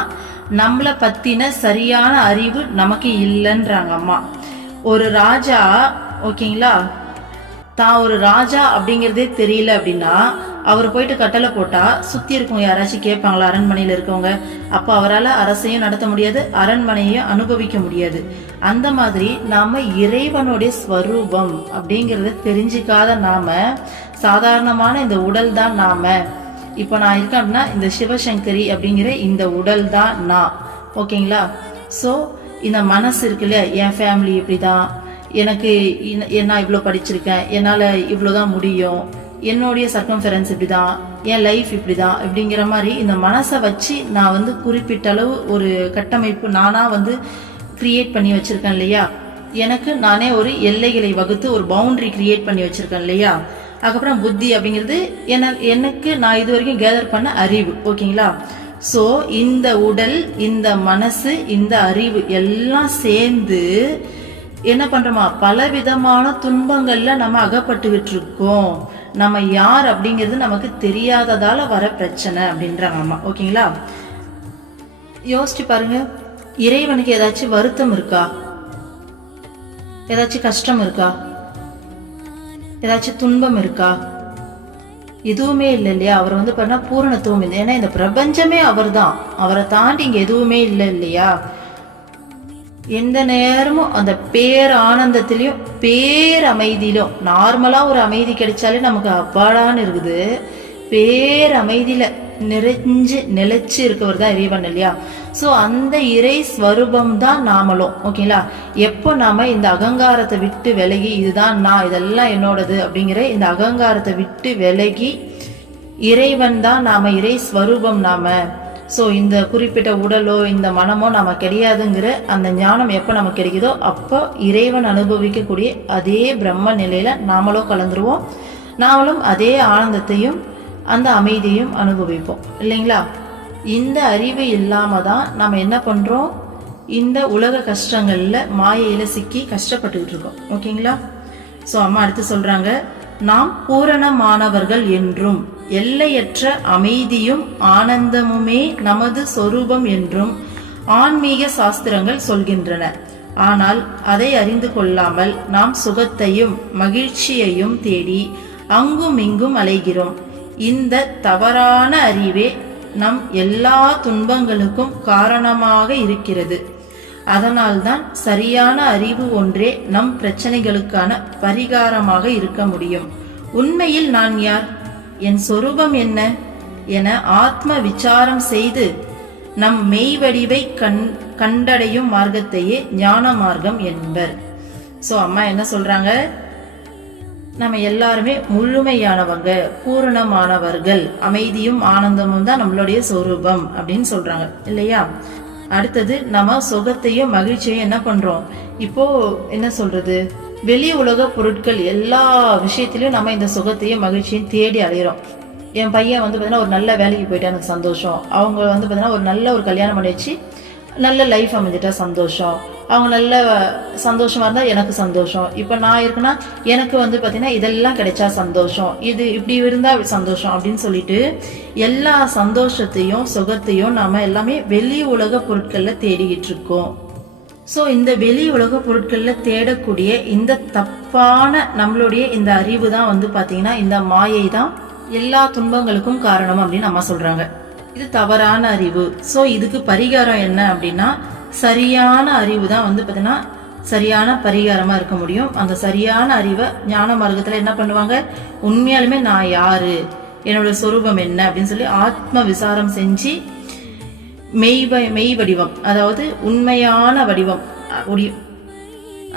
நம்மளை பத்தின சரியான அறிவு நமக்கு இல்லைன்றாங்க அம்மா. ஒரு ராஜா, ஓகேங்களா, தான் ஒரு ராஜா அப்படிங்கறதே தெரியல அப்படின்னா அவர் போயிட்டு கட்டளை போட்டா சுத்தி இருக்கவங்க யாராச்சும் கேட்பாங்களா, அரண்மனையில இருக்கவங்க? அப்ப அவரால் அரசையும் நடத்த முடியாது, அரண்மனையையும் அனுபவிக்க முடியாது. அந்த மாதிரி நாம இறைவனுடைய ஸ்வரூபம் அப்படிங்கறத தெரிஞ்சுக்காத நாம சாதாரணமான இந்த உடல் தான் நாம. இப்ப நான் இருக்கேன் அப்படின்னா இந்த சிவசங்கரி அப்படிங்கிற இந்த உடல் தான் நான். ஓகேங்களா? சோ இந்த மனசு இருக்குல்ல, என் ஃபேமிலி இப்படிதான், எனக்கு நான் இவ்வளோ படிச்சிருக்கேன், என்னால் இவ்வளோதான் முடியும், என்னுடைய சர்க்கம்ஃபரன்ஸ் இப்படிதான், என் லைஃப் இப்படிதான், இப்படிங்கிற மாதிரி இந்த மனசை வச்சு நான் குறிப்பிட்ட அளவு ஒரு கட்டமைப்பு நானா கிரியேட் பண்ணி வச்சிருக்கேன் இல்லையா. எனக்கு நானே ஒரு எல்லைகளை வகுத்து ஒரு பவுண்டரி கிரியேட் பண்ணி வச்சிருக்கேன் இல்லையா. அதுக்கப்புறம் புத்தி அப்படிங்கிறது எனக்கு நான் இது வரைக்கும் கேதர் பண்ண அறிவு. ஓகேங்களா? சோ இந்த உடல், இந்த மனசு, இந்த அறிவு எல்லாம் சேர்ந்து என்ன பண்றோமா, பல விதமான துன்பங்கள்ல நம்ம அகப்பட்டுக்கிட்டு இருக்கோம். நம்ம யார் அப்படிங்கிறது நமக்கு தெரியாததால வர பிரச்சனை அப்படின்றாங்க அம்மா. ஓகேங்களா? யோசிச்சு பாருங்க, இறைவனுக்கு ஏதாச்சும் வருத்தம் இருக்கா? ஏதாச்சும் கஷ்டம் இருக்கா? ஏதாச்சும் துன்பம் இருக்கா? எதுவுமே இல்லை இல்லையா. அவர் பாருன்னா பூரணத்துவம் இல்லை. ஏன்னா இந்த பிரபஞ்சமே அவர் தான், அவரை தாண்டி இங்க எதுவுமே இல்லை இல்லையா. எந்த நேரமும் அந்த பேர் ஆனந்தத்திலையும் பேரமைதியிலும், நார்மலா ஒரு அமைதி கிடைச்சாலே நமக்கு அப்பாடான்னு இருக்குது, பேரமைதியில நிறைஞ்சு நிலைச்சு இருக்கவர் தான் இறைவன் இல்லையா. ஸோ அந்த இறை ஸ்வரூபம் தான் நாமளும். ஓகேங்களா. எப்போ நாம இந்த அகங்காரத்தை விட்டு விலகி இதுதான் நான், இதெல்லாம் என்னோடது அப்படிங்கிற இந்த அகங்காரத்தை விட்டு விலகி இறைவன் தான் நாம, இறை ஸ்வரூபம் நாம, ஸோ இந்த குறிப்பிட்ட உடலோ இந்த மனமோ நாம கிடையாதுங்கிற அந்த ஞானம் எப்போ நமக்கு கிடைக்குதோ அப்போ இறைவன் அனுபவிக்கக்கூடிய அதே பிரம்ம நிலையில நாமளும் கலந்துருவோம். நாமளும் அதே ஆனந்தத்தையும் அந்த அமைதியையும் அனுபவிப்போம் இல்லைங்களா. இந்த அறிவு இல்லாம தான் நம்ம என்ன பண்றோம், இந்த உலக கஷ்டங்கள்ல மாயையில சிக்கி கஷ்டப்பட்டுக்கிட்டு இருக்கோம். ஓகேங்களா. ஸோ அம்மா அடுத்து சொல்றாங்க, நாம் பூரணமானவர்கள் என்றும் எல்லையற்ற அமைதியும் ஆனந்தமுமே நமது சொரூபம் என்றும் ஆன்மீக சாஸ்திரங்கள் சொல்கின்றன. ஆனால் அதை அறிந்து கொள்ளாமல் நாம் சுகத்தையும் மகிழ்ச்சியையும் தேடி அங்கும் இங்கும் அலைகிறோம். இந்த தவறான அறிவே நம் எல்லா துன்பங்களுக்கும் காரணமாக இருக்கிறது. அதனால்தான் சரியான அறிவு ஒன்றே நம் பிரச்சனைகளுக்கான பரிகாரமாக இருக்க முடியும். உண்மையில் நான் யார், என் சொரூபம் என்ன என ஆத்ம விசாரம் செய்து நம் மெய்வடிவை கண்டடையும் மார்க்கத்தையே ஞான மார்க்கம் என்பர். சோ அம்மா என்ன சொல்றாங்க, நம்ம எல்லாருமே முழுமையானவங்க, பூரணமானவர்கள், அமைதியும் ஆனந்தமும் தான் நம்மளுடைய சொரூபம் அப்படின்னு சொல்றாங்க இல்லையா. அடுத்தது நம்ம சுகத்தையும் மகிழ்ச்சியையும் என்ன பண்றோம், இப்போ என்ன சொல்றது, வெளி உலக பொருட்கள் எல்லா விஷயத்திலயும் நம்ம இந்த சுகத்தையும் மகிழ்ச்சியும் தேடி அடையிறோம். என் பையன் வந்து பார்த்தீங்கன்னா ஒரு நல்ல வேலைக்கு போயிட்டா எனக்கு சந்தோஷம், அவங்க வந்து பார்த்தீங்கன்னா ஒரு நல்ல ஒரு கல்யாணம் பண்ணி வச்சு நல்ல லைஃப் அமைஞ்சிட்டா சந்தோஷம், அவங்க நல்ல சந்தோஷமா இருந்தா எனக்கு சந்தோஷம், இப்ப நான் இருக்குன்னா எனக்கு வந்து பாத்தீங்கன்னா இதெல்லாம் கிடைச்சா சந்தோஷம், இது இப்படி இருந்தா சந்தோஷம் அப்படின்னு சொல்லிட்டு எல்லா சந்தோஷத்தையும் சுகத்தையும் நாம எல்லாமே வெளி உலக பொருட்கள்ல தேடிக்கிட்டு இருக்கோம். சோ இந்த வெளி உலக பொருட்கள்ல தேடக்கூடிய இந்த தப்பான நம்மளுடைய இந்த அறிவு தான் வந்து பாத்தீங்கன்னா இந்த மாயை தான் எல்லா துன்பங்களுக்கும் காரணம் அப்படின்னு அம்மா சொல்றாங்க. இது தவறான அறிவு. சோ இதுக்கு பரிகாரம் என்ன அப்படின்னா, சரியான அறிவு தான் வந்து பாத்தீங்கன்னா சரியான பரிகாரமா இருக்க முடியும். அந்த சரியான அறிவை ஞான மார்க்கத்துல என்ன பண்ணுவாங்க, உண்மையாலுமே நான் யாரு, என்னோட சொரூபம் என்ன அப்படின்னு சொல்லி ஆத்ம விசாரம் செஞ்சு மெய் வடிவம், அதாவது உண்மையான வடிவம்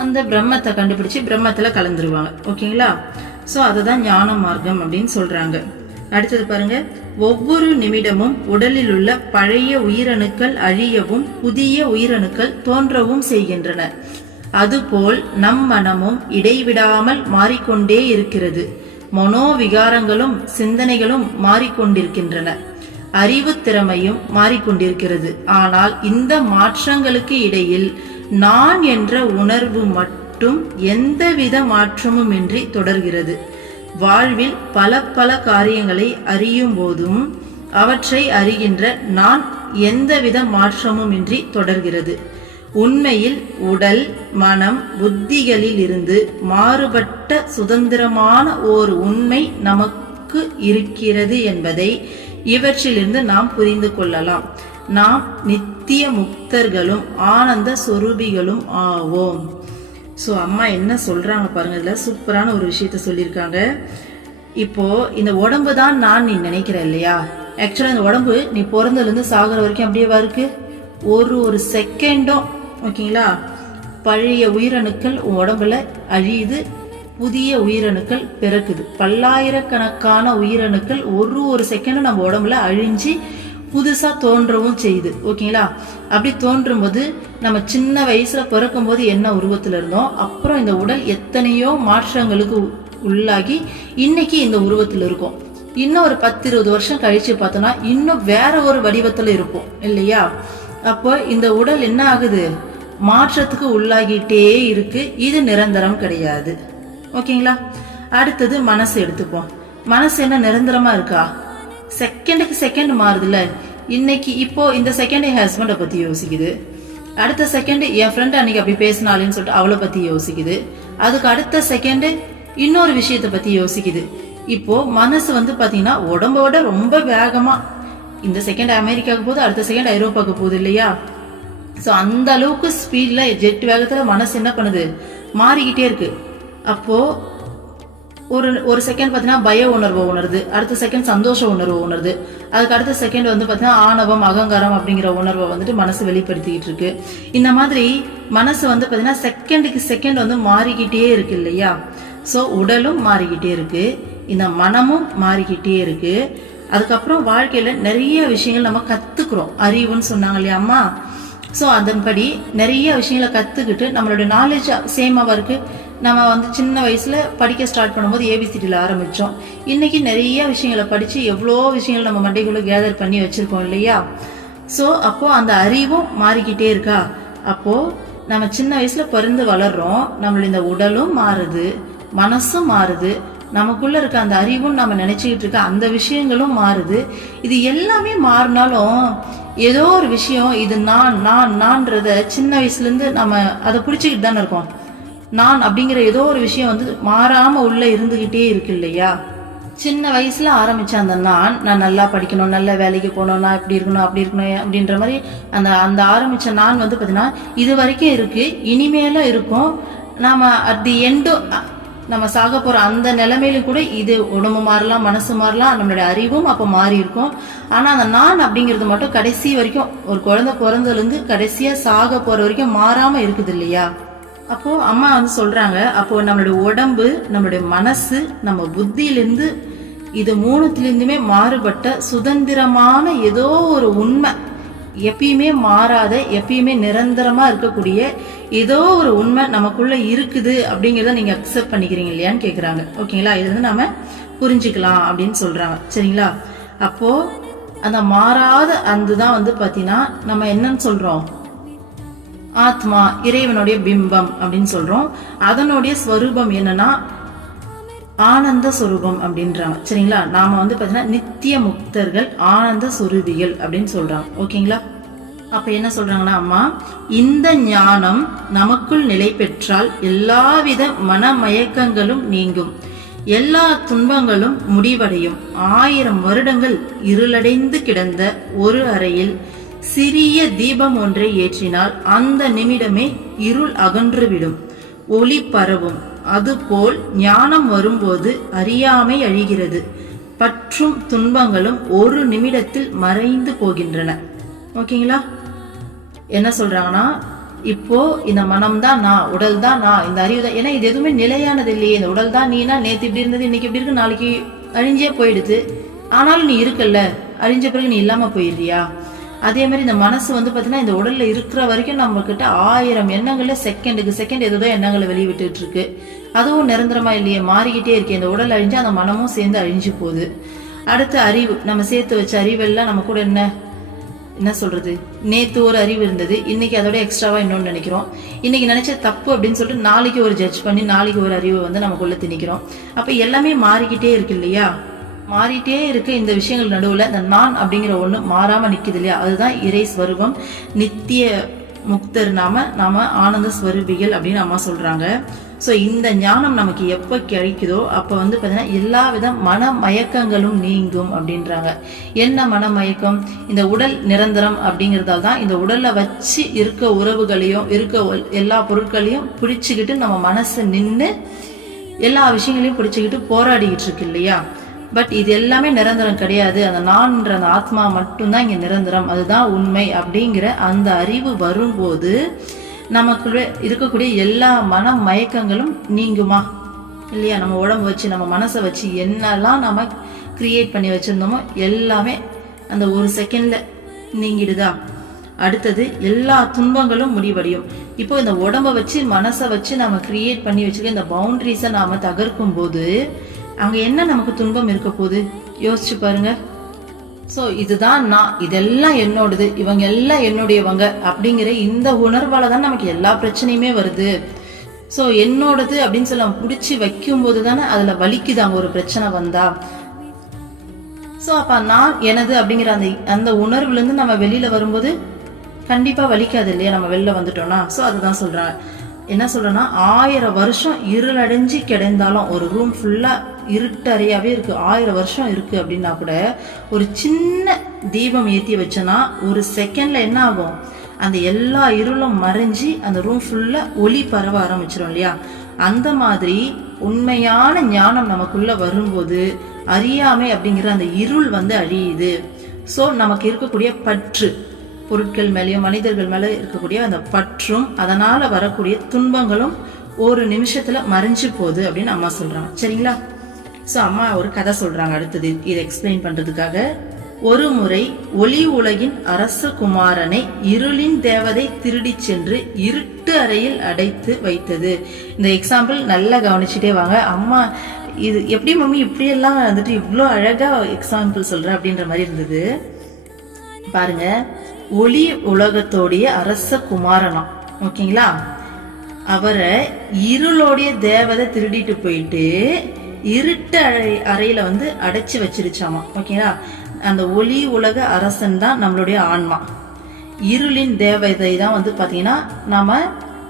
அந்த பிரம்மத்தை கண்டுபிடிச்சு பிரம்மத்துல கலந்துருவாங்க. ஓகேங்களா. சோ அதுதான் ஞான மார்க்கம் அப்படின்னு சொல்றாங்க. அடுத்தது பாருங்க, ஒவ்வொரு நிமிடமும் உடலில் உள்ள பழைய உயிரணுக்கள் அழியவும் புதிய உயிரணுக்கள் தோன்றவும் செய்கின்றன. அதுபோல் நம் மனமும் இடைவிடாமல் மாறிக்கொண்டே இருக்கிறது. மனோவிகாரங்களும் சிந்தனைகளும் மாறிக்கொண்டிருக்கின்றன. அறிவு திறமையும் மாறிக்கொண்டிருக்கிறது. ஆனால் இந்த மாற்றங்களுக்கு இடையில் நான் என்ற உணர்வு மட்டும் எந்தவித மாற்றமும் இன்றி தொடர்கிறது. வாழ்வில் பல பல காரியங்களை அறியும் போதும் அவற்றை அறிகின்ற நான் எந்தவித மாற்றமும் இன்றி தொடர்கிறது. உண்மையில் உடல் மனம் புத்திகளில் இருந்து மாறுபட்ட சுதந்திரமான ஓர் உண்மை நமக்கு இருக்கிறது என்பதை இவற்றிலிருந்து நாம் புரிந்து கொள்ளலாம். நாம் நித்திய முக்தர்களும் ஆனந்த சொரூபிகளும் ஆவோம். ஸோ அம்மா என்ன சொல்றாங்க பாருங்க, இதுல சூப்பரான ஒரு விஷயத்த சொல்லியிருக்காங்க. இப்போ இந்த உடம்பு தான் நான் நீ நினைக்கிற இல்லையா, ஆக்சுவலா இந்த உடம்பு நீ பிறந்ததுல இருந்து சாகுற வரைக்கும் அப்படியே இருக்கு. ஒரு செகண்டும் ஓகேங்களா, பழைய உயிரணுக்கள் உடம்புல அழியுது, புதிய உயிரணுக்கள் பிறக்குது. பல்லாயிரக்கணக்கான உயிரணுக்கள் ஒரு செகண்டும் நம்ம உடம்புல அழிஞ்சு புதுசா தோன்றவும் செய்யுது. ஓகேங்களா. அப்படி தோன்றும் போது நம்ம சின்ன வயசுல பிறக்கும் போது என்ன உருவத்துல இருந்தோம், அப்புறம் இந்த உடல் எத்தனையோ மாற்றங்களுக்கு உள்ளாகி இன்னைக்கு இந்த உருவத்துல இருக்கும். இன்னும் ஒரு 10-20 வருஷம் கழிச்சு பார்த்தோம்னா இன்னும் வேற ஒரு வடிவத்துல இருப்போம் இல்லையா. அப்போ இந்த உடல் என்ன ஆகுது, மாற்றத்துக்கு உள்ளாகிட்டே இருக்கு. இது நிரந்தரம் கிடையாது. ஓகேங்களா. அடுத்தது மனசு எடுத்துப்போம். மனசு என்ன நிரந்தரமா இருக்கா, செகண்டுக்கு செகண்ட் மாறுதுல. இன்னைக்கு இப்போ இந்த செகண்ட் என் ஹஸ்பண்டை பத்தி யோசிக்குது, அடுத்த செகண்ட் என் ஃப்ரெண்ட் அன்னைக்கு அப்படி பேசினாலேன்னு சொல்லிட்டு அவளை பத்தி யோசிக்குது, அதுக்கு அடுத்த செகண்ட் இன்னொரு விஷயத்த பத்தி யோசிக்குது. இப்போ மனசு வந்து பாத்தீங்கன்னா உடம்போட ரொம்ப வேகமா இந்த செகண்ட் அமெரிக்காவுக்கு போகுது, அடுத்த செகண்ட் ஐரோப்பாவுக்கு போகுது இல்லையா. ஸோ அந்த அளவுக்கு ஸ்பீட்ல ஜெட் வேகத்துல மனசு என்ன பண்ணுது, மாறிக்கிட்டே இருக்கு. அப்போ ஒரு செகண்ட் பார்த்தீங்கன்னா பய உணர்வு உணருது, அடுத்த செகண்ட் சந்தோஷ உணர்வு உணருது, அதுக்கு அடுத்த செகண்ட் வந்து பார்த்தீங்கன்னா ஆணவம் அகங்காரம் அப்படிங்கிற உணர்வை வந்துட்டு மனசு வெளிப்படுத்திக்கிட்டு இருக்கு. இந்த மாதிரி மனசு வந்து பார்த்தீங்கன்னா செகண்டுக்கு செகண்ட் வந்து மாறிக்கிட்டே இருக்கு இல்லையா. ஸோ உடலும் மாறிக்கிட்டே இருக்கு, இந்த மனமும் மாறிக்கிட்டே இருக்கு. அதுக்கப்புறம் வாழ்க்கையில நிறைய விஷயங்கள் நம்ம கத்துக்கிறோம், அறிவுன்னு சொன்னாங்க இல்லையா அம்மா. ஸோ அதன்படி நிறைய விஷயங்களை கத்துக்கிட்டு நம்மளோட நாலேஜ் சேமாவா இருக்கு. நம்ம வந்து சின்ன வயசுல படிக்க ஸ்டார்ட் பண்ணும்போது ஏபிசிடியில் ஆரம்பிச்சோம். இன்னைக்கு நிறைய விஷயங்களை படிச்சு எவ்வளோ விஷயங்கள் நம்ம மண்டைக்குள்ள கேதர் பண்ணி வச்சிருக்கோம் இல்லையா. ஸோ அப்போ அந்த அறிவும் மாறிக்கிட்டே இருக்கா. அப்போ நம்ம சின்ன வயசுல பிறந்து வளர்றோம், நம்மளோட இந்த உடலும் மாறுது, மனசும் மாறுது, நமக்குள்ள இருக்க அந்த அறிவும் நம்ம நினைச்சுக்கிட்டு இருக்க அந்த விஷயங்களும் மாறுது. இது எல்லாமே மாறினாலும் ஏதோ ஒரு விஷயம் இது நான்றத சின்ன வயசுல இருந்து நம்ம அதை பிடிச்சுக்கிட்டு தானே இருக்கோம். நான் அப்படிங்கிற ஏதோ ஒரு விஷயம் வந்து மாறாம உள்ள இருந்துகிட்டே இருக்கு இல்லையா. சின்ன வயசுல ஆரம்பிச்ச அந்த நான் நல்லா படிக்கணும், நல்ல வேலைக்கு போகணும், நான் இப்படி இருக்கணும் அப்படி இருக்கணும் அப்படின்ற மாதிரி அந்த ஆரம்பிச்ச நான் வந்து பாத்தீங்கன்னா இது வரைக்கும் இருக்கு, இனிமேலும் இருக்கும். நாம அட் தி எண்டு நம்ம சாக போற அந்த நிலைமையிலும் கூட இது உடம்பு மாறலாம், மனசு மாறலாம், நம்மளுடைய அறிவும் அப்ப மாறி இருக்கும். ஆனா அந்த நான் அப்படிங்கிறது மட்டும் கடைசி வரைக்கும், ஒரு குழந்தை பிறந்ததுல இருந்து கடைசியா சாக போற வரைக்கும் மாறாம இருக்குது இல்லையா. அப்போ அம்மா வந்து சொல்றாங்க, அப்போ நம்மளுடைய உடம்பு, நம்மளுடைய மனசு, நம்ம புத்தியிலிருந்து இது மூணுத்திலிருந்துமே மாறுபட்ட சுதந்திரமான ஏதோ ஒரு உண்மை, எப்பயுமே மாறாத, எப்பயுமே நிரந்தரமா இருக்கக்கூடிய ஏதோ ஒரு உண்மை நமக்குள்ள இருக்குது அப்படிங்கிறத நீங்க அக்செப்ட் பண்ணிக்கிறீங்க இல்லையான்னு கேக்குறாங்க. ஓகேங்களா, இது வந்து நம்ம புரிஞ்சுக்கலாம் அப்படின்னு சொல்றாங்க. சரிங்களா. அப்போ அந்த மாறாத அதுதான் வந்து பாத்தீங்கன்னா நம்ம என்னன்னு சொல்றோம், ஆத்மா, இறைவனுடைய பிம்பம் அப்படின்னு சொல்றோம். அதனுடைய ஸ்வரூபம் என்னன்னா ஆனந்த சொரூபம் அப்படின்றாங்க. சரிங்களா. நாம வந்து பாத்தீங்கன்னா நித்திய முக்தர்கள், ஆனந்த சொரூபிகள் அப்படின்னு சொல்றாங்க. ஓகேங்களா. அப்ப என்ன சொல்றாங்கன்னா அம்மா, இந்த ஞானம் நமக்குள் நிலை பெற்றால் எல்லாவித மனமயக்கங்களும் நீங்கும், எல்லா துன்பங்களும் முடிவடையும். 1000 வருடங்கள் இருளடைந்து கிடந்த ஒரு அறையில் சிறிய தீபம் ஒன்றை ஏற்றினால் அந்த நிமிடமே இருள் அகன்றுவிடும், ஒளி பரவும். அதுபோல் ஞானம் வரும்போது அறியாமை அழிகிறது, பற்றும் துன்பங்களும் ஒரு நிமிடத்தில் மறைந்து போகின்றன. ஓகேங்களா. என்ன சொல்றாங்கன்னா, இப்போ இந்த மனம் தான் நான், உடல் தான் நான், இந்த அறிவு தான். ஏன்னா இது எதுவுமே நிலையானது இல்லையே. இந்த உடல் தான் நீனா, நேத்து இப்படி இருந்தது இன்னைக்கு இப்படி இருக்கு, நாளைக்கு அழிஞ்சே போயிடுது. ஆனாலும் நீ இருக்கல்ல, அழிஞ்ச பிறகு நீ இல்லாம போயிடுறியா. அதே மாதிரி இந்த மனசு வந்து பாத்தீங்கன்னா இந்த உடல்ல இருக்கிற வரைக்கும் நம்ம கிட்ட 1000 எண்ணங்கள்ல செகண்டுக்கு செகண்ட் ஏதோ எண்ணங்களை வெளிவிட்டு இருக்கு. அதுவும் நிரந்தரமா இல்லையே, மாறிக்கிட்டே இருக்கு. இந்த உடல் அழிஞ்சு அந்த மனமும் சேர்ந்து அழிஞ்சு போகுது. அடுத்து அறிவு, நம்ம சேர்த்து வச்ச அறிவெல்லாம் நம்ம கூட என்ன சொல்றது, நேத்து ஒரு அறிவு இருந்தது, இன்னைக்கு அதோட எக்ஸ்ட்ராவா இன்னொன்னு நினைக்கிறோம். இன்னைக்கு நினைச்ச தப்பு அப்படின்னு சொல்லிட்டு நாளைக்கு ஒரு ஜட்ஜ் பண்ணி நாளைக்கு ஒரு அறிவை வந்து நமக்குள்ள திணிக்கிறோம். அப்ப எல்லாமே மாறிக்கிட்டே இருக்கு இல்லையா. மாறிட்டே இருக்க இந்த விஷயங்கள் நடுவுல இந்த நான் அப்படிங்கிற ஒண்ணு மாறாம நிக்குது இல்லையா. அதுதான் இறை ஸ்வரூபம், நித்திய முக்தர், நாம ஆனந்த ஸ்வரூபிகள் அப்படின்னு அம்மா சொல்றாங்க. ஸோ இந்த ஞானம் நமக்கு எப்போ கிடைக்குதோ அப்போ வந்து பார்த்தீங்கன்னா எல்லா வித மன மயக்கங்களும் நீங்கும் அப்படின்றாங்க. என்ன மன மயக்கம், இந்த உடல் நிரந்தரம் அப்படிங்கிறதால தான் இந்த உடலை வச்சு இருக்க உறவுகளையும் இருக்க எல்லா பொருட்களையும் பிடிச்சிக்கிட்டு நம்ம மனசு நின்று எல்லா விஷயங்களையும் பிடிச்சிக்கிட்டு போராடிக்கிட்டு இருக்கு இல்லையா. பட் இது எல்லாமே நிரந்தரம் கிடையாது. அந்த நான்ன்ற அந்த ஆத்மா மட்டும்தான் இங்க நிரந்தரம், அதுதான் உண்மை அப்படிங்கிற அந்த அறிவு வரும்போது நமக்குள்ள இருக்கக்கூடிய எல்லா மன மயக்கங்களும் நீங்குமா இல்லையா. நம்ம உடம்பு வச்சு நம்ம மனசை வச்சு என்னெல்லாம் நம்ம கிரியேட் பண்ணி வச்சிருந்தோமோ எல்லாமே அந்த ஒரு செகண்ட்ல நீங்கிடுதா. அடுத்தது எல்லா துன்பங்களும் முடிவடையும். இப்போ இந்த உடம்ப வச்சு மனசை வச்சு நம்ம கிரியேட் பண்ணி வச்சுக்க இந்த பவுண்டரிஸை நாம தகர்க்கும் போது அங்க என்ன நமக்கு துன்பம் இருக்க போகுது யோசிச்சு பாருங்க. சோ இதுதான் நான், இதெல்லாம் என்னோடது, இவங்க எல்லாம் என்னுடையவங்க அப்படிங்கிற இந்த உணர்வால தான் நமக்கு எல்லா பிரச்சனையுமே வருது. சோ என்னோடது அப்படின்னு சொல்லி நம்ம பிடிச்சி வைக்கும் போது தானே அதுல வலிக்குது அங்க ஒரு பிரச்சனை வந்தா. சோ அப்ப நான் எனது அப்படிங்கிற அந்த உணர்வுல இருந்து நம்ம வெளியில வரும்போது கண்டிப்பா வலிக்காது இல்லையா, நம்ம வெளில வந்துட்டோம்னா. சோ அதுதான் சொல்றாங்க. என்ன சொல்றேன்னா 1000 வருஷம் இருளடைஞ்சு கிடந்தாலும், ஒரு ரூம் ஃபுல்லா இருட்டறையாவே இருக்கு, 1000 வருஷம் இருக்கு அப்படின்னா கூட ஒரு சின்ன தீபம் ஏற்றி வச்சோன்னா ஒரு செகண்ட்ல என்ன ஆகும், அந்த எல்லா இருளும் மறைஞ்சி அந்த ரூம் ஃபுல்லா ஒளி பரவ ஆரம்பிச்சிடும் இல்லையா, அந்த மாதிரி உண்மையான ஞானம் நமக்குள்ள வரும்போது அறியாமை அப்படிங்கிற அந்த இருள் அழியுது. ஸோ நமக்கு இருக்கக்கூடிய பற்று, பொருட்கள் மேலேயும் மனிதர்கள் மேலே இருக்கக்கூடிய அந்த பற்றும் அதனால வரக்கூடிய துன்பங்களும் ஒரு நிமிஷத்துல மறைஞ்சு போகுது அப்படின்னு அம்மா சொல்றாங்க. சரிங்களா? ஸோ அம்மா ஒரு கதை சொல்றாங்க அடுத்தது இதை எக்ஸ்பிளைன் பண்றதுக்காக. ஒரு முறை ஒளி உலகின் அரச குமாரனை இருளின் தேவதை திருடி சென்று இருட்டு அறையில் அடைத்து வைத்தது. இந்த எக்ஸாம்பிள் நல்லா கவனிச்சுட்டே வாங்க. அம்மா இது எப்படி மம்மி இப்படியெல்லாம் இவ்வளோ அழகா எக்ஸாம்பிள் சொல்ற அப்படின்ற மாதிரி இருந்தது. பாருங்க, ஒளி உலகத்தோடைய அரச குமாரனா, ஓகேங்களா, அவரை இருளோடைய தேவதை திருடிட்டு போயிட்டு இருட்டு அறையில அடைச்சு வச்சிருச்சாமா. ஓகேங்களா? அந்த ஒளி உலக அரசன் தான் நம்மளுடைய ஆன்மா. இருளின் தேவதை தான் பாத்தீங்கன்னா நாம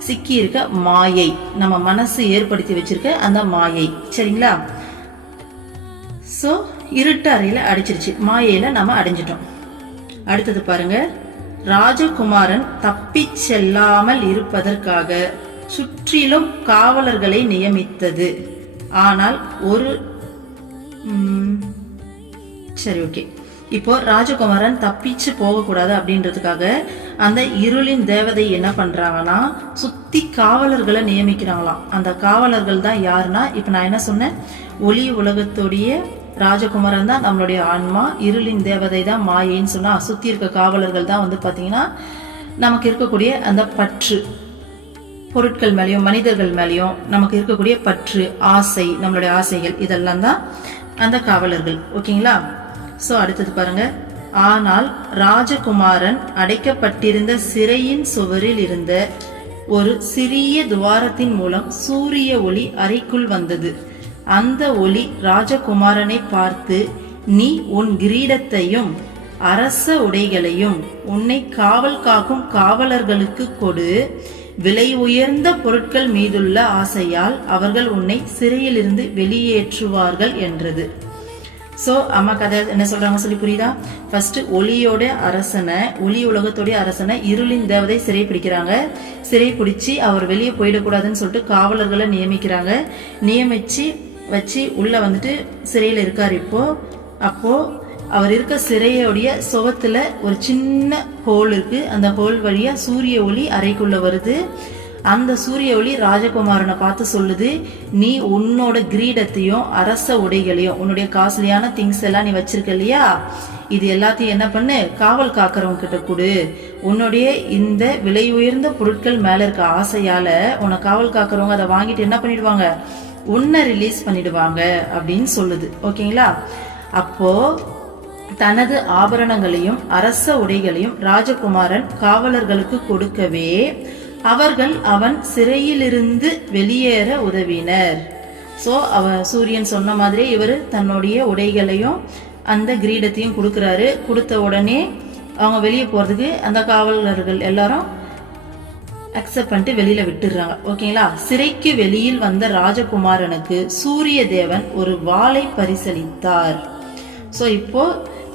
சிக்கி இருக்க மாயை, நம்ம மனசு ஏற்படுத்தி வச்சிருக்க அந்த மாயை. சரிங்களா? சோ இருட்டு அறையில அடைச்சிருச்சு, மாயையில நம்ம அடைஞ்சிட்டோம். அடுத்தது பாருங்க, ராஜகுமாரன் தப்பி செல்லாமல் இருப்பதற்காக சுற்றிலும் காவலர்களை நியமித்தது. ஆனால் ஒரு சரி ஓகே, இப்போ ராஜகுமாரன் தப்பிச்சு போகக்கூடாது அப்படின்றதுக்காக அந்த இருளின் தேவதை என்ன பண்றாங்கன்னா சுத்தி காவலர்களை நியமிக்கிறாங்களாம். அந்த காவலர்கள் தான் யாருன்னா, இப்ப நான் என்ன சொன்னேன், ஒளி உலகத்துடைய ராஜகுமாரன் தான் நம்மளுடைய ஆன்மா, இருளின் தேவதை தான் மாயைன்னு சொன்னா சுத்தி இருக்க காவலர்கள் தான் பாத்தீங்கன்னா நமக்கு இருக்கக்கூடிய அந்த பற்று, பொருட்கள் மேலேயும் மனிதர்கள் மேலேயும் நமக்கு இருக்கக்கூடிய பற்று, ஆசை, நம்மளுடைய ஆசைகள், இதெல்லாம் தான் அந்த காவலர்கள். ஓகேங்களா? சோ அடுத்தது பாருங்க, ஆனால் ராஜகுமாரன் அடைக்கப்பட்டிருந்த சிறையின் சுவரில் இருந்த ஒரு சிறிய துவாரத்தின் மூலம் சூரிய ஒளி அறைக்குள் வந்தது. அந்த ஒளி ராஜகுமாரனை பார்த்து, நீ உன் கிரீடத்தையும் அரச உடைகளையும் உன்னை காவல் காக்கும் காவலர்களுக்கு கொடு, விலை உயர்ந்த பொருட்கள் மீதுள்ள ஆசையால் அவர்கள் உன்னை சிறையிலிருந்து வெளியேற்றுவார்கள் என்றது. சோ அம்மா கதை என்ன சொல்றாங்க சொல்லி புரியுதா? ஃபர்ஸ்ட் ஒளியோட அரசனை, ஒளி உலகத்தோடைய அரசனை இருளின் தேவதை சிறை பிடிக்கிறாங்க. சிறை பிடிச்சி அவர் வெளியே போயிடக்கூடாதுன்னு சொல்லிட்டு காவலர்களை நியமிக்கிறாங்க. நியமிச்சு வச்சு உள்ள சிறையில இருக்காரு. அப்போ அவர் இருக்க சிறையோடைய சுவத்துல ஒரு சின்ன ஹோல் இருக்கு. அந்த ஹோல் வழியா சூரிய ஒளி அறைக்குள்ள வருது. அந்த சூரிய ஒளி ராஜகுமாரனை பார்த்து சொல்லுது, நீ உன்னோட கிரீடத்தையும் அரச உடைகளையும், உன்னுடைய காஸ்ட்லியான திங்ஸ் எல்லாம் நீ வச்சிருக்க இல்லையா, இது எல்லாத்தையும் என்ன பண்ணு, காவல் காக்கிறவங்க கிட்ட கொடு. உன்னுடைய இந்த விலை உயர்ந்த பொருட்கள் மேல இருக்க ஆசையால உன்னை காவல் காக்கிறவங்க அதை வாங்கிட்டு என்ன பண்ணிடுவாங்க, உன்னை ரிலீஸ் பண்ணிடுவாங்க அப்படின்னு சொல்லுது. ஓகேங்களா? அப்போ தனது ஆபரணங்களையும் அரச உடைகளையும் ராஜகுமாரன் காவலர்களுக்கு கொடுக்கவே அவர்கள் அவன் சிறையிலிருந்து வெளியேற உதவினர். சோ அவன் சூரியன் சொன்ன மாதிரி இவர் தன்னுடைய உடைகளையும் அந்த கிரீடத்தையும் கொடுக்கிறாரு. கொடுத்த உடனே அவங்க வெளியே போறதுக்கு அந்த காவலர்கள் எல்லாரும் அக்செப்ட் பண்ணிட்டு வெளியில விட்டுடுறாங்க. ஓகேங்களா? சிறைக்கு வெளியில் வந்த ராஜகுமாரனுக்கு சூரிய தேவன் ஒரு வாளை பரிசளித்தார். சோ இப்போ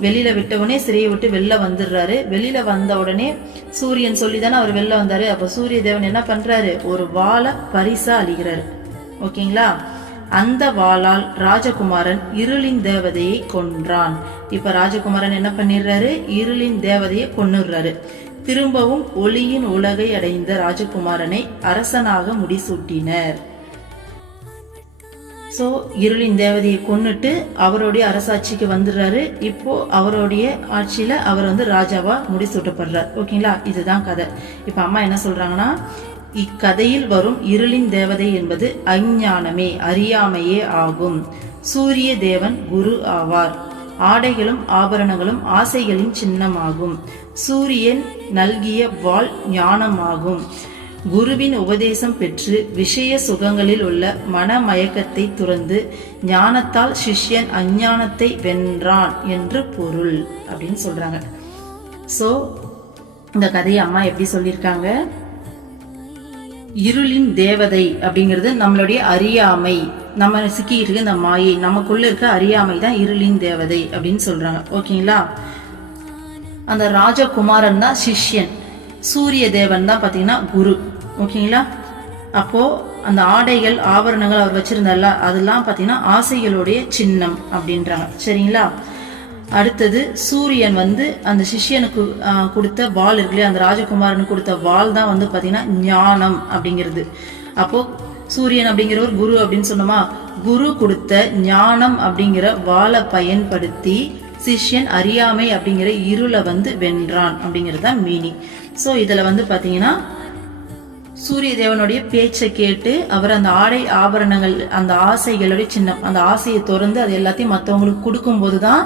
வெளியில விட்டவுடனே சிறையை விட்டு வெளில வந்துடுறாரு. வெளியில வந்த உடனே சூரியன் சொல்லிதானே அவர் வெளில வந்தாரு. அப்ப சூரிய தேவன் என்ன பண்றாரு, ஒரு வாளை பரிசா அளிக்கிறாரு. ஓகேங்களா? அந்த வாளால் ராஜகுமாரன் இருளின் தேவதையை கொன்றான். இப்ப ராஜகுமாரன் என்ன பண்ணிடுறாரு, இருளின் தேவதையை கொன்னுடுறாரு. திரும்பவும் ஒளியின் உலகை அடைந்த ராஜகுமாரனை அரசனாக முடிசூட்டினர். சோ இருளின் தேவதையை கொன்னுட்டு அவருடைய அரசாட்சிக்கு வந்துடுறாரு. இப்போ அவருடைய ஆட்சியில அவர் ராஜாவா முடிசூட்டப்படுறார். ஓகேங்களா? இதுதான் கதை. இப்ப அம்மா என்ன சொல்றாங்கன்னா, இக்கதையில் வரும் இருளின் தேவதை என்பது அஞ்ஞானமே, அறியாமையே ஆகும். சூரிய தேவன் குரு ஆவார். ஆடைகளும் ஆபரணங்களும் ஆசைகளின் சின்னமாகும். சூரியன் நல்கிய வாள் ஞானமாகும். குருவின் உபதேசம் பெற்று விஷய சுகங்களில் உள்ள மனமயக்கத்தை துறந்து ஞானத்தால் சிஷ்யன் அஞ்ஞானத்தை வென்றான் என்று பொருள் அப்படின்னு சொல்றாங்க. சோ இந்த கதையை அம்மா எப்படி சொல்லியிருக்காங்க, இருளின் தேவதை அப்படிங்கிறது நம்மளுடைய அறியாமை, நம்ம சிக்கிட்டு இருக்க இந்த மாயை, நமக்குள்ள இருக்க அறியாமை தான் இருளின் தேவதை அப்படின்னு சொல்றாங்க. ஓகேங்களா? அந்த ராஜகுமாரன் தான் சிஷ்யன். சூரிய தேவன் தான் பாத்தீங்கன்னா குரு. ஓகேங்களா? அப்போ அந்த ஆடைகள் ஆபரணங்கள் அவர் வச்சிருந்தால அதெல்லாம் பாத்தீங்கன்னா ஆசைகளுடைய சின்னம் அப்படின்றாங்க. சரிங்களா? அடுத்தது சூரியன் அந்த சிஷ்யனுக்கு கொடுத்த வாள் இருக்குல்லையா, அந்த ராஜகுமாரனுக்கு கொடுத்த வாள் தான் பாத்தீங்கன்னா ஞானம் அப்படிங்கிறது. அப்போ சூரியன் அப்படிங்கிற ஒரு குரு அப்படின்னு சொன்னோமா, குரு கொடுத்த ஞானம் அப்படிங்கிற வாளை பயன்படுத்தி சிஷ்யன் அறியாமை அப்படிங்கிற இருளை வென்றான் அப்படிங்கிறது தான் மீனிங். ஸோ இதுல பாத்தீங்கன்னா சூரிய தேவனுடைய பேச்சை கேட்டு அவர் அந்த ஆடை ஆபரணங்கள் அந்த ஆசைகளுடைய சின்னம் அந்த ஆசையை திறந்து அது எல்லாத்தையும் மற்றவங்களுக்கு கொடுக்கும் போதுதான்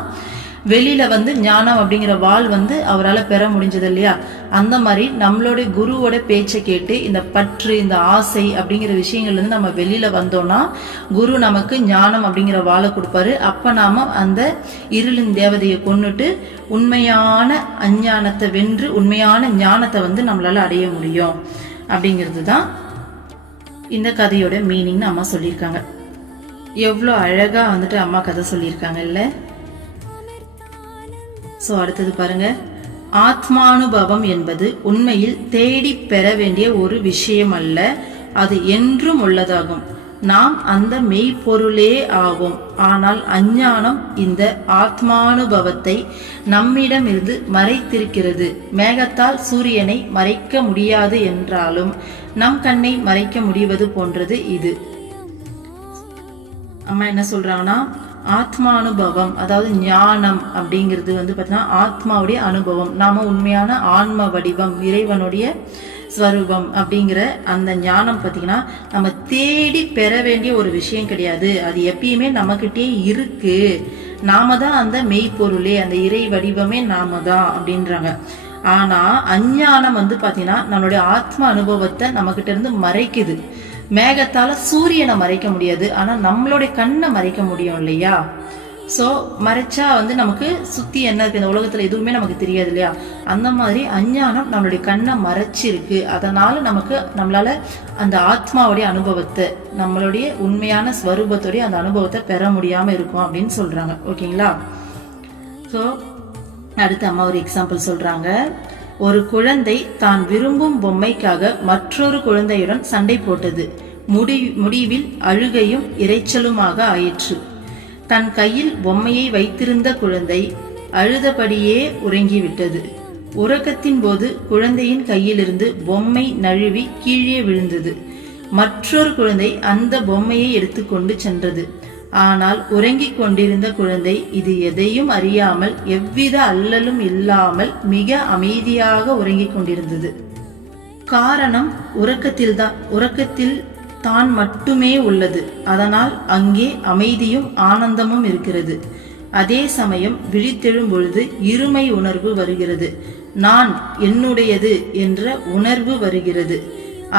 வெளியில ஞானம் அப்படிங்கிற வாள் அவரால் பெற முடிஞ்சது இல்லையா. அந்த மாதிரி நம்மளுடைய குருவோட பேச்சை கேட்டு இந்த பற்று இந்த ஆசை அப்படிங்கிற விஷயங்கள்ல இருந்து நம்ம வெளியில வந்தோம்னா குரு நமக்கு ஞானம் அப்படிங்கிற வாளை கொடுப்பாரு. அப்ப நாம அந்த இருளின் தேவதையை கொன்னுட்டு உண்மையான அஞ்ஞானத்தை வென்று உண்மையான ஞானத்தை நம்மளால அடைய முடியும் அப்படிங்கிறது தான் இந்த கதையோட மீனிங்னு அம்மா சொல்லியிருக்காங்க. எவ்வளோ அழகா அம்மா கதை சொல்லியிருக்காங்க இல்ல. சோ அடுத்தது பாருங்க, ஆத்மானுபவம் என்பது உண்மையில் தேடி பெற வேண்டிய ஒரு விஷயம் அல்ல, அது என்றும் உள்ளதாகும். நாம் அந்த மெய்ப்பொருளே ஆகும். ஆனால் அஞ்ஞானம் இந்த ஆத்மானுபவத்தை நம்மிடமிருந்து மறைத்திருக்கிறது. மேகத்தால் சூரியனை மறைக்க முடியாது என்றாலும் நம் கண்ணை மறைக்க முடிவது போன்றது இது. அம்மா என்ன சொல்றாங்கன்னா, ஆத்மானுபவம் அதாவது ஞானம் அப்படிங்கிறது பாத்தீங்கன்னா ஆத்மாவுடைய அனுபவம். நாம உண்மையான ஆன்ம வடிவம் இறைவனுடைய ஸ்வரூபம் அப்படிங்கிற அந்த ஞானம் பாத்தீங்கன்னா நம்ம தேடி பெற வேண்டிய ஒரு விஷயம் கிடையாது. அது எப்பயுமே நம்மகிட்டே இருக்கு. நாம தான் அந்த மெய்ப்பொருளே, அந்த இறை வடிவமே நாம தான் அப்படின்றாங்க. ஆனா அஞ்ஞானம் பாத்தீங்கன்னா நம்மளுடைய ஆத்ம அனுபவத்தை நம்ம கிட்ட இருந்து மறைக்குது. மேகத்தால சூரியனை மறைக்க முடியாது, ஆனா நம்மளுடைய கண்ணை மறைக்க முடியும் இல்லையா. சோ மறைச்சா நமக்கு சுத்தி என்ன இருக்கு, இந்த உலகத்துல எதுவுமே நமக்கு தெரியாது இல்லையா. அந்த மாதிரி அஞ்ஞானம் நம்மளுடைய கண்ணை மறைச்சிருக்கு. அதனால நம்மளால அந்த ஆத்மாவுடைய அனுபவத்தை நம்மளுடைய உண்மையான ஸ்வரூபத்துடைய அந்த அனுபவத்தை பெற முடியாம இருக்கும் அப்படின்னு சொல்றாங்க. ஓகேங்களா? சோ அடுத்து அம்மா ஒரு எக்ஸாம்பிள் சொல்றாங்க. ஒரு குழந்தை தான் விரும்பும் பொம்மைக்காக மற்றொரு குழந்தையுடன் சண்டை போட்டது. முடிவில் அழுகையும் இரைச்சலுமாக ஆயிற்று. தன் கையில் பொம்மையை வைத்திருந்த குழந்தை அழுதபடியே உறங்கிவிட்டது. உறக்கத்தின் போது குழந்தையின் கையிலிருந்து பொம்மை நழுவி கீழே விழுந்தது. மற்றொரு குழந்தை அந்த பொம்மையை எடுத்துக்கொண்டு சென்றது. ஆனால் உறங்கிக் கொண்டிருந்த குழந்தை இது எதையும் அறியாமல் எவ்வித அல்லலும் இல்லாமல் மிக அமைதியாக உறங்கிக் கொண்டிருந்தது. காரணம் உறக்கத்தில் தான் மட்டுமே உள்ளது. அதனால் அங்கே அமைதியும் ஆனந்தமும் இருக்கிறது. அதே சமயம் விழித்தெழும் பொழுது இருமை உணர்வு வருகிறது. நான் என்னுடையது என்ற உணர்வு வருகிறது.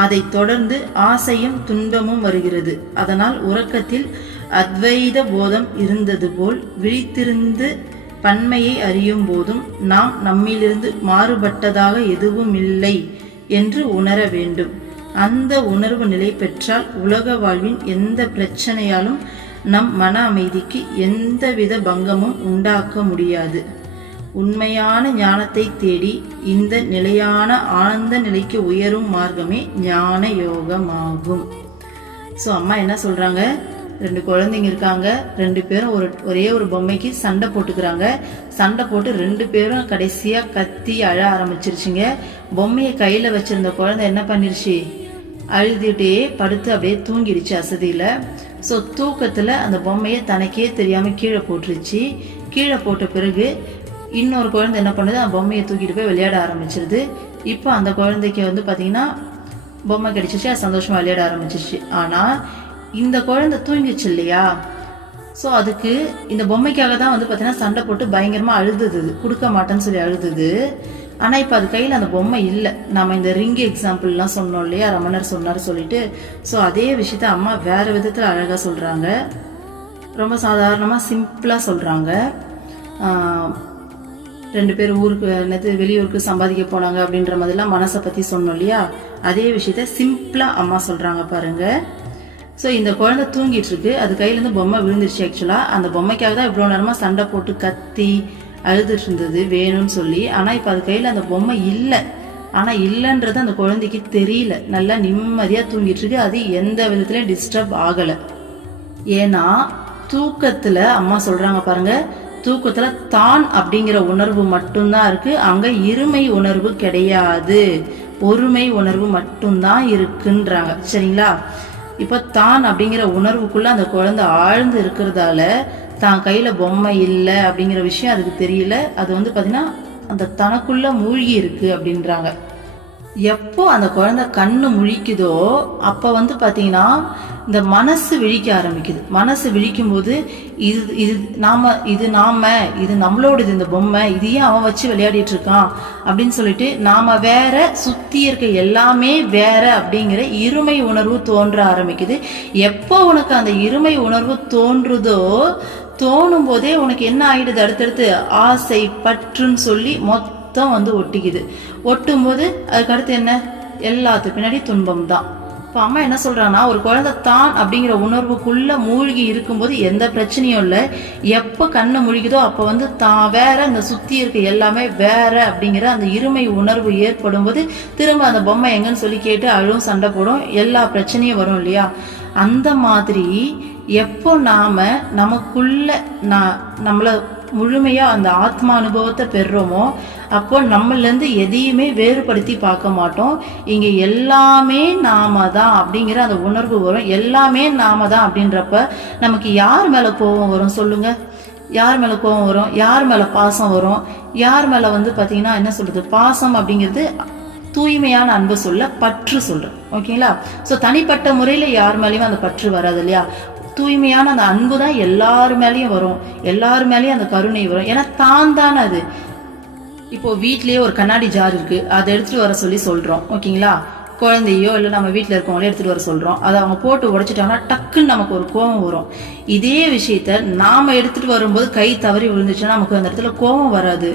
அதைத் தொடர்ந்து ஆசையும் துன்பமும் வருகிறது. அதனால் உறக்கத்தில் அத்வைத போதம் இருந்தது போல் விழித்திருந்து பன்மையை அறியும் போதும் நாம் நம்மிலிருந்து மாறுபட்டதாக எதுவும் இல்லை என்று உணர வேண்டும். அந்த உணர்வு நிலை பெற்றால் உலக வாழ்வின் எந்த பிரச்சனையாலும் நம் மன அமைதிக்கு எந்தவித பங்கமும் உண்டாக்க முடியாது. உண்மையான ஞானத்தை தேடி இந்த நிலையான ஆனந்த நிலைக்கு உயரும் மார்க்கமே ஞான யோகமாகும். ஸோ அம்மா என்ன சொல்றாங்க, 2 குழந்தைங்க இருக்காங்க. 2 பேரும் ஒரே ஒரு பொம்மைக்கு சண்டை போட்டுக்கிறாங்க. சண்டை போட்டு 2 பேரும் கடைசியா கத்தி அழ ஆரம்பிச்சிருச்சுங்க. பொம்மையை கையில வச்சிருந்த குழந்தை என்ன பண்ணிருச்சு, அழுதுகிட்டே படுத்து அப்படியே தூங்கிடுச்சு அசதியில. ஸோ தூக்கத்துல அந்த பொம்மையை தனக்கே தெரியாம கீழே போட்டுருச்சு. கீழே போட்ட பிறகு இன்னொரு குழந்தை என்ன பண்ணுது, அந்த பொம்மையை தூக்கிட்டு போய் விளையாட ஆரம்பிச்சிருது. இப்போ அந்த குழந்தைக்கு பாத்தீங்கன்னா பொம்மை கிடைச்சிச்சு, அது சந்தோஷமா விளையாட ஆரம்பிச்சிருச்சு. ஆனா இந்த குழந்தை தூங்கிச்சு இல்லையா, ஸோ அதுக்கு இந்த பொம்மைக்காக தான் பாத்தீங்கன்னா சண்டை போட்டு பயங்கரமா அழுதுது, கொடுக்க மாட்டேன்னு சொல்லி அழுதுது. ஆனா இப்ப அது கையில அந்த பொம்மை இல்லை. நம்ம இந்த ரிங் எக்ஸாம்பிள் எல்லாம் சொன்னோம் இல்லையா, ரமணர் சொன்னாரு சொல்லிட்டு. ஸோ அதே விஷயத்த அம்மா வேற விதத்துல அழகா சொல்றாங்க. ரொம்ப சாதாரணமா சிம்பிளா சொல்றாங்க. 2 பேர் ஊருக்கு வெளியூருக்கு சம்பாதிக்க போனாங்க அப்படின்ற மாதிரிலாம் மனசை பத்தி சொன்னோம் இல்லையா, அதே விஷயத்த சிம்பிளா அம்மா சொல்றாங்க பாருங்க. ஸோ இந்த குழந்தை தூங்கிட்டு இருக்கு, அது கையில இருந்து பொம்மை விழுந்துருச்சு. ஆக்சுவலா அந்த பொம்மைக்காக தான் இவ்வளவு நேரமா சண்டை போட்டு கத்தி அழுதுட்டு இருந்தது வேணும்னு சொல்லி. ஆனா இப்ப அது கையில அந்த பொம்மை இல்லை. ஆனா இல்லைன்றது அந்த குழந்தைக்கு தெரியல, நல்லா நிம்மதியா தூங்கிட்டு இருக்கு. அது எந்த விதத்துலயும் டிஸ்டர்ப் ஆகல. ஏன்னா தூக்கத்துல அம்மா சொல்றாங்க பாருங்க, தூக்கத்துல தான் அப்படிங்கிற உணர்வு மட்டும்தான் இருக்கு, அங்க இருமை உணர்வு கிடையாது, ஒருமை உணர்வு மட்டும்தான் இருக்குன்றாங்க. சரிங்களா? இப்ப தான் அப்படிங்கிற உணர்வுக்குள்ள அந்த குழந்தை ஆழ்ந்து இருக்கிறதால தான் கையில பொம்மை இல்லை அப்படிங்கிற விஷயம் அதுக்கு தெரியல. அது வந்து பாத்தீங்கன்னா அந்த தனக்குள்ள மூழ்கி இருக்கு அப்படின்றாங்க. எப்போ அந்த குழந்தை கண்ணு முழிக்குதோ அப்ப வந்து பாத்தீங்கன்னா இந்த மனசு விழிக்க ஆரம்பிக்குது. மனசு விழிக்கும் போது இது நம்மளோடது, இந்த பொம்மை இது ஏன் அவன் வச்சு விளையாடிட்டு இருக்கான் அப்படின்னு சொல்லிட்டு நாம வேற, சுத்தி இருக்க எல்லாமே வேற அப்படிங்கிற இருமை உணர்வு தோன்ற ஆரம்பிக்குது. எப்போ உனக்கு அந்த இருமை உணர்வு தோணும் போதே உனக்கு என்ன ஆயிடுது, அடுத்தடுத்து ஆசை பற்றுன்னு சொல்லி மொத்தம் வந்து ஒட்டிக்குது. ஒட்டும் போது அதுக்கு அடுத்து என்ன, எல்லாத்துக்கு பின்னாடி துன்பம் தான். இப்போ அம்மா என்ன சொல்றாங்கன்னா, ஒரு குழந்தை தான் அப்படிங்கிற உணர்வுக்குள்ள மூழ்கி இருக்கும்போது எந்த பிரச்சனையும் இல்லை. எப்போ கண்ணு முழிக்குதோ அப்போ வந்து தான் வேற, இந்த சுத்தி இருக்க எல்லாமே வேற அப்படிங்கிற அந்த இருமை உணர்வு ஏற்படும் போது திரும்ப அந்த பொம்மை எங்கன்னு சொல்லி கேட்டு அழுவும், சண்டை போடும், எல்லா பிரச்சனையும் வரும் இல்லையா? அந்த மாதிரி எப்போ நாம நமக்குள்ள நம்மள முழுமையா அந்த ஆத்மா அனுபவத்தை பெறுறோமோ அப்போ நம்மள இருந்து எதையுமே வேறுபடுத்தி பார்க்க மாட்டோம். இங்க எல்லாமே நாம தான் அப்படிங்கிற அந்த உணர்வு வரும். எல்லாமே நாம தான் அப்படின்றப்ப நமக்கு யார் மேல கோபம் வரும் சொல்லுங்க? யார் மேல கோபம் வரும்? யார் மேல பாசம் வரும்? யார் மேல வந்து பாத்தீங்கன்னா என்ன சொல்றது, பாசம் அப்படிங்கிறது தூய்மையான அன்பு சொல்ல, பற்று சொல்றேன். ஓகேங்களா? சோ தனிப்பட்ட முறையில யார் மேலேயும் அந்த பற்று வராது இல்லையா? தூய்மையான அந்த அன்பு தான் எல்லாரு மேலேயும் வரும், எல்லாரு மேலேயும் அந்த கருணை வரும். ஏன்னா தான் தானே அது. இப்போ வீட்லயே ஒரு கண்ணாடி ஜார் இருக்கு, அதை எடுத்துட்டு வர சொல்லி சொல்றோம். ஓகேங்களா? குழந்தையோ இல்லை நம்ம வீட்டில் இருக்கவங்களே எடுத்துட்டு வர சொல்றோம். அதை அவங்க போட்டு உடைச்சிட்டாங்கன்னா டக்குன்னு நமக்கு ஒரு கோபம் வரும். இதே விஷயத்த நாம எடுத்துட்டு வரும்போது கை தவறி விழுந்துச்சுன்னா நமக்கு அந்த இடத்துல கோபம் வராது.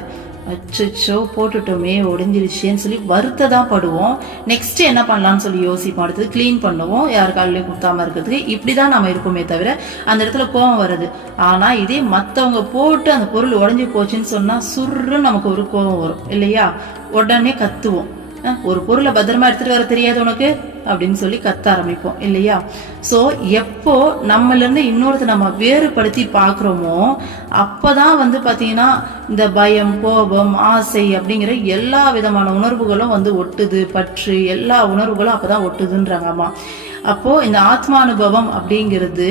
அச்சோ போட்டுட்டோமே உடைஞ்சிருச்சேன்னு சொல்லி வருத்ததான் படுவோம். நெக்ஸ்ட் என்ன பண்ணலாம்னு சொல்லி யோசிப்போம். அடுத்தது கிளீன் பண்ணுவோம், யார் காலையிலையும் குத்தாம இருக்கிறதுக்கு. இப்படிதான் நம்ம இருப்போமே தவிர அந்த இடத்துல கோபம் வருது. ஆனா இதே மத்தவங்க போட்டு அந்த பொருள் உடைஞ்சு போச்சுன்னு சொன்னா சுருன்னு நமக்கு ஒரு கோபம் வரும் இல்லையா? உடனே கத்துவோம், ஒரு பொருளை பத்திரமா எடுத்துட்டு வர தெரியாது உனக்கு அப்படின்னு சொல்லி கத்த ஆரம்பிப்போம் இல்லையா? சோ எப்போ நம்மள இருந்து இன்னொருத்த நம்ம வேறுபடுத்தி பாக்குறோமோ அப்பதான் வந்து பாத்தீங்கன்னா இந்த பயம், கோபம், ஆசை அப்படிங்கிற எல்லா விதமான உணர்வுகளும் வந்து ஒட்டுது. பற்று, எல்லா உணர்வுகளும் அப்பதான் ஒட்டுதுன்றாங்க அம்மா. அப்போ இந்த ஆத்மானுபவம் அப்படிங்கிறது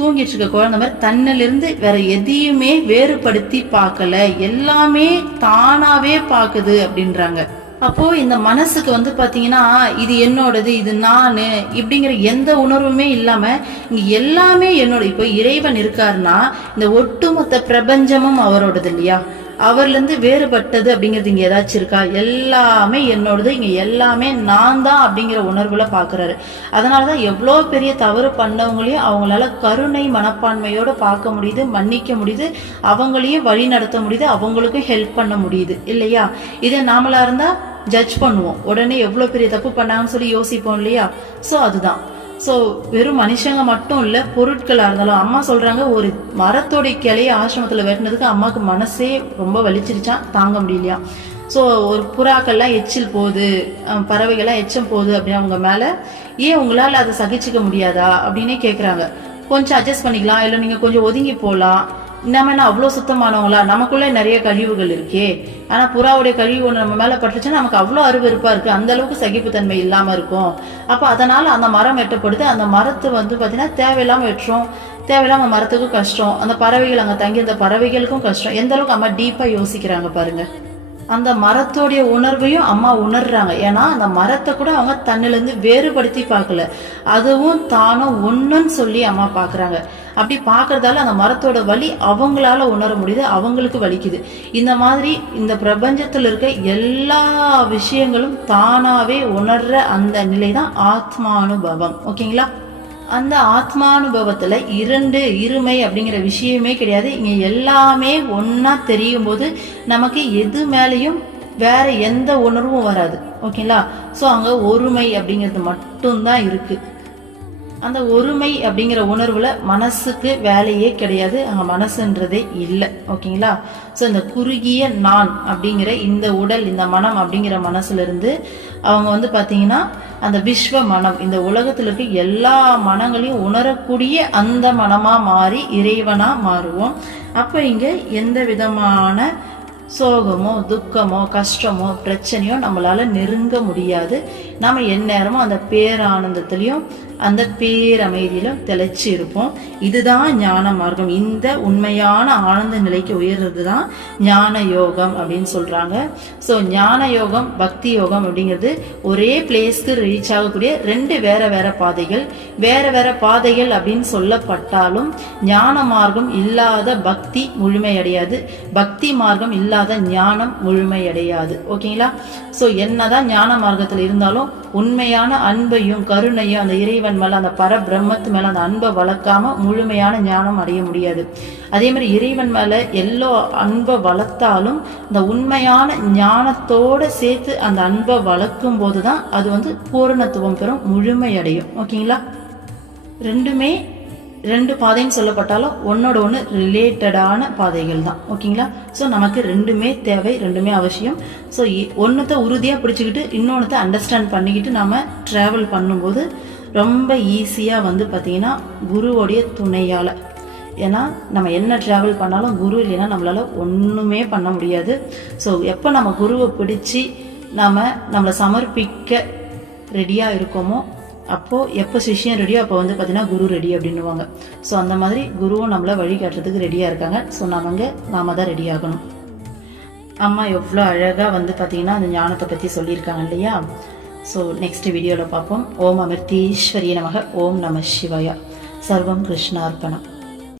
தூங்கிட்டு இருக்க குழந்தை மாதிரி தன்னிலிருந்து வேற எதையுமே வேறுபடுத்தி பார்க்கல, எல்லாமே தானாவே பாக்குது அப்படின்றாங்க. அப்போ இந்த மனசுக்கு வந்து பாத்தீங்கன்னா இது என்னோடது, இது நானு இப்படிங்கிற எந்த உணர்வுமே இல்லாம இங்க எல்லாமே என்னோட. இப்போ இறைவன் இருக்காருன்னா இந்த ஒட்டுமொத்த பிரபஞ்சமும் அவரோடது இல்லையா? அவர்ல இருந்து வேறுபட்டது அப்படிங்கிறது இங்க ஏதாச்சும் இருக்கா? எல்லாமே என்னோடது, இங்க எல்லாமே நான் தான் அப்படிங்கிற உணர்வுல பாக்குறாரு. அதனாலதான் எவ்வளவு பெரிய தவறு பண்ணவங்களையும் அவங்களால கருணை மனப்பான்மையோட பார்க்க முடியுது, மன்னிக்க முடியுது, அவங்களையும் வழி நடத்த முடியுது, அவங்களுக்கும் ஹெல்ப் பண்ண முடியுது இல்லையா? இதே நாமளா இருந்தா ஜட்ஜ் பண்ணுவோம், உடனே எவ்வளவு பெரிய தப்பு பண்ணாங்கன்னு சொல்லி யோசிப்போம் இல்லையா? சோ அதுதான். ஸோ வெறும் மனுஷங்க மட்டும் இல்லை, பொருட்களாக இருந்தாலும். அம்மா சொல்கிறாங்க, ஒரு மரத்தோடைய கிளையை ஆசிரமத்தில் வெட்டினதுக்கு அம்மாவுக்கு மனசே ரொம்ப வலிச்சிருச்சான், தாங்க முடியலையா. ஸோ ஒரு புறாக்கள்லாம் எச்சில் போகுது, பறவைகள்லாம் எச்சம் போகுது அப்படின்னு அவங்க மேலே, ஏன் உங்களால் அதை சகிச்சுக்க முடியாதா அப்படின்னே கேட்குறாங்க. கொஞ்சம் அட்ஜஸ்ட் பண்ணிக்கலாம், இல்லை நீங்கள் கொஞ்சம் ஒதுங்கி போகலாம், நம்ம என்ன அவ்வளோ சுத்தமானவங்களா, நமக்குள்ளே நிறைய கழிவுகள் இருக்கே. ஆனால் புறாவுடைய கழிவு ஒன்று நம்ம மேலே பட்டுச்சுன்னா நமக்கு அவ்வளோ அருவருப்பாக இருக்குது, அந்த அளவுக்கு சகிப்புத்தன்மை இல்லாமல் இருக்கும். அப்போ அதனால் அந்த மரம் வெட்டப்படுது. அந்த மரத்தை வந்து பார்த்தீங்கன்னா தேவையில்லாமல் வெட்டுறோம், தேவையில்லாமல் மரத்துக்கும் கஷ்டம், அந்த பறவைகள் அங்கே தங்கி அந்த பறவைகளுக்கும் கஷ்டம். எந்த அளவுக்கு அம்மா டீப்பாக யோசிக்கிறாங்க பாருங்க. அந்த மரத்தோடைய உணர்வையும் அம்மா உணர்றாங்க. ஏன்னா அந்த மரத்தை கூட அவங்க தன்னிலிருந்து வேறுபடுத்தி பார்க்கல, அதுவும் தானும் ஒண்ணுன்னு சொல்லி அம்மா பாக்குறாங்க. அப்படி பாக்குறதால அந்த மரத்தோட வலி அவங்களால உணர முடியுது, அவங்களுக்கு வலிக்குது. இந்த மாதிரி இந்த பிரபஞ்சத்துல இருக்க எல்லா விஷயங்களும் தானாவே உணர்ற அந்த நிலைதான் ஆத்மானுபவம். ஓகேங்களா? அந்த ஆத்மானுபவத்துல இருமை அப்படிங்கிற விஷயமே கிடையாது. இங்க எல்லாமே ஒன்னா தெரியும் போது நமக்கு எது மேலையும் வேற எந்த உணர்வும் வராது. ஓகேங்களா? சோ அங்க ஒருமை அப்படிங்கிறது மட்டும்தான் இருக்கு. அந்த ஒருமை அப்படிங்கிற உணர்வுல மனசுக்கு வேலையே கிடையாது, அங்க மனசுன்றதே இல்லை. ஓகேங்களா? ஸோ இந்த குறுகிய நான் அப்படிங்கிற இந்த உடல், இந்த மனம் அப்படிங்கிற மனசுல இருந்து அவங்க பாத்தீங்கன்னா அந்த விஸ்வ மனம், இந்த உலகத்துல இருக்க எல்லா மனங்களையும் உணரக்கூடிய அந்த மனமா மாறி இறைவனா மாறுவோம். அப்ப இங்க எந்த விதமான சோகமோ துக்கமோ கஷ்டமோ பிரச்சனையோ நம்மளால நெருங்க முடியாது. நாம எந்நேரமும் அந்த பேரானந்தத்திலையும் அந்த பேரமைதியிலும் திளைச்சு இருப்போம். இதுதான் ஞான மார்க்கம். இந்த உண்மையான ஆனந்த நிலைக்கு உயர்றது தான் ஞான யோகம் அப்படின்னு சொல்றாங்க. ஸோ ஞான யோகம் பக்தி யோகம் அப்படிங்கிறது ஒரே பிளேஸ்க்கு ரீச் ஆகக்கூடிய ரெண்டு வேற வேற பாதைகள். வேற வேற பாதைகள் அப்படின்னு சொல்லப்பட்டாலும் ஞான மார்க்கம் இல்லாத பக்தி முழுமையடையாது, பக்தி மார்க்கம் இல்லாத ஞானம் முழுமையடையாது. ஓகேங்களா? ஸோ என்னதான் ஞான மார்க்கத்தில் இருந்தாலும் உண்மையான அன்பையும் கருணையும் அந்த இறைவன் மேல, அந்த பரபிரம்மத்து மேல அந்த அன்பை வளர்க்காம முழுமையான ஞானம் அடைய முடியாது. அதே மாதிரி இறைவன் மேல எல்லோ அன்பை வளர்த்தாலும் இந்த உண்மையான ஞானத்தோட சேர்த்து அந்த அன்பை வளர்க்கும் போதுதான் அது பூரணத்துவம் பெறும், முழுமையடையும். ஓகேங்களா? ரெண்டுமே ரெண்டு பாதைன்னு சொல்லப்பட்டாலும் ஒன்னோட ஒன்று ரிலேட்டடான பாதைகள் தான். ஓகேங்களா? ஸோ நமக்கு ரெண்டுமே தேவை, ரெண்டுமே அவசியம். ஸோ ஒன்றுத்த உறுதியாக பிடிச்சிக்கிட்டு இன்னொன்றுத்த அண்டர்ஸ்டாண்ட் பண்ணிக்கிட்டு நம்ம ட்ராவல் பண்ணும்போது ரொம்ப ஈஸியாக பார்த்தீங்கன்னா குருவோடைய துணையால். ஏன்னா நம்ம என்ன ட்ராவல் பண்ணாலும் குரு இல்லைன்னா நம்மளால ஒன்றுமே பண்ண முடியாது. ஸோ எப்போ நம்ம குருவை பிடிச்சி நம்மளை சமர்ப்பிக்க ரெடியாக இருக்கோமோ அப்போது எப்போ சிஷ்யன் ரெடியோ அப்போ பார்த்தீங்கன்னா குரு ரெடி அப்படின்னுவாங்க. ஸோ அந்த மாதிரி குருவும் நம்மளை வழிகாட்டுறதுக்கு ரெடியாக இருக்காங்க. ஸோ நாம தான் ரெடி ஆகணும். அம்மா எவ்வளோ அழகாக பார்த்தீங்கன்னா அந்த ஞானத்தை பற்றி சொல்லியிருக்காங்க இல்லையா? ஸோ நெக்ஸ்ட் வீடியோவில் பார்ப்போம். ஓம் அமிர்தீஸ்வரிய நமக. ஓம் நம சிவாயா. சர்வம் கிருஷ்ணார்ப்பணம்.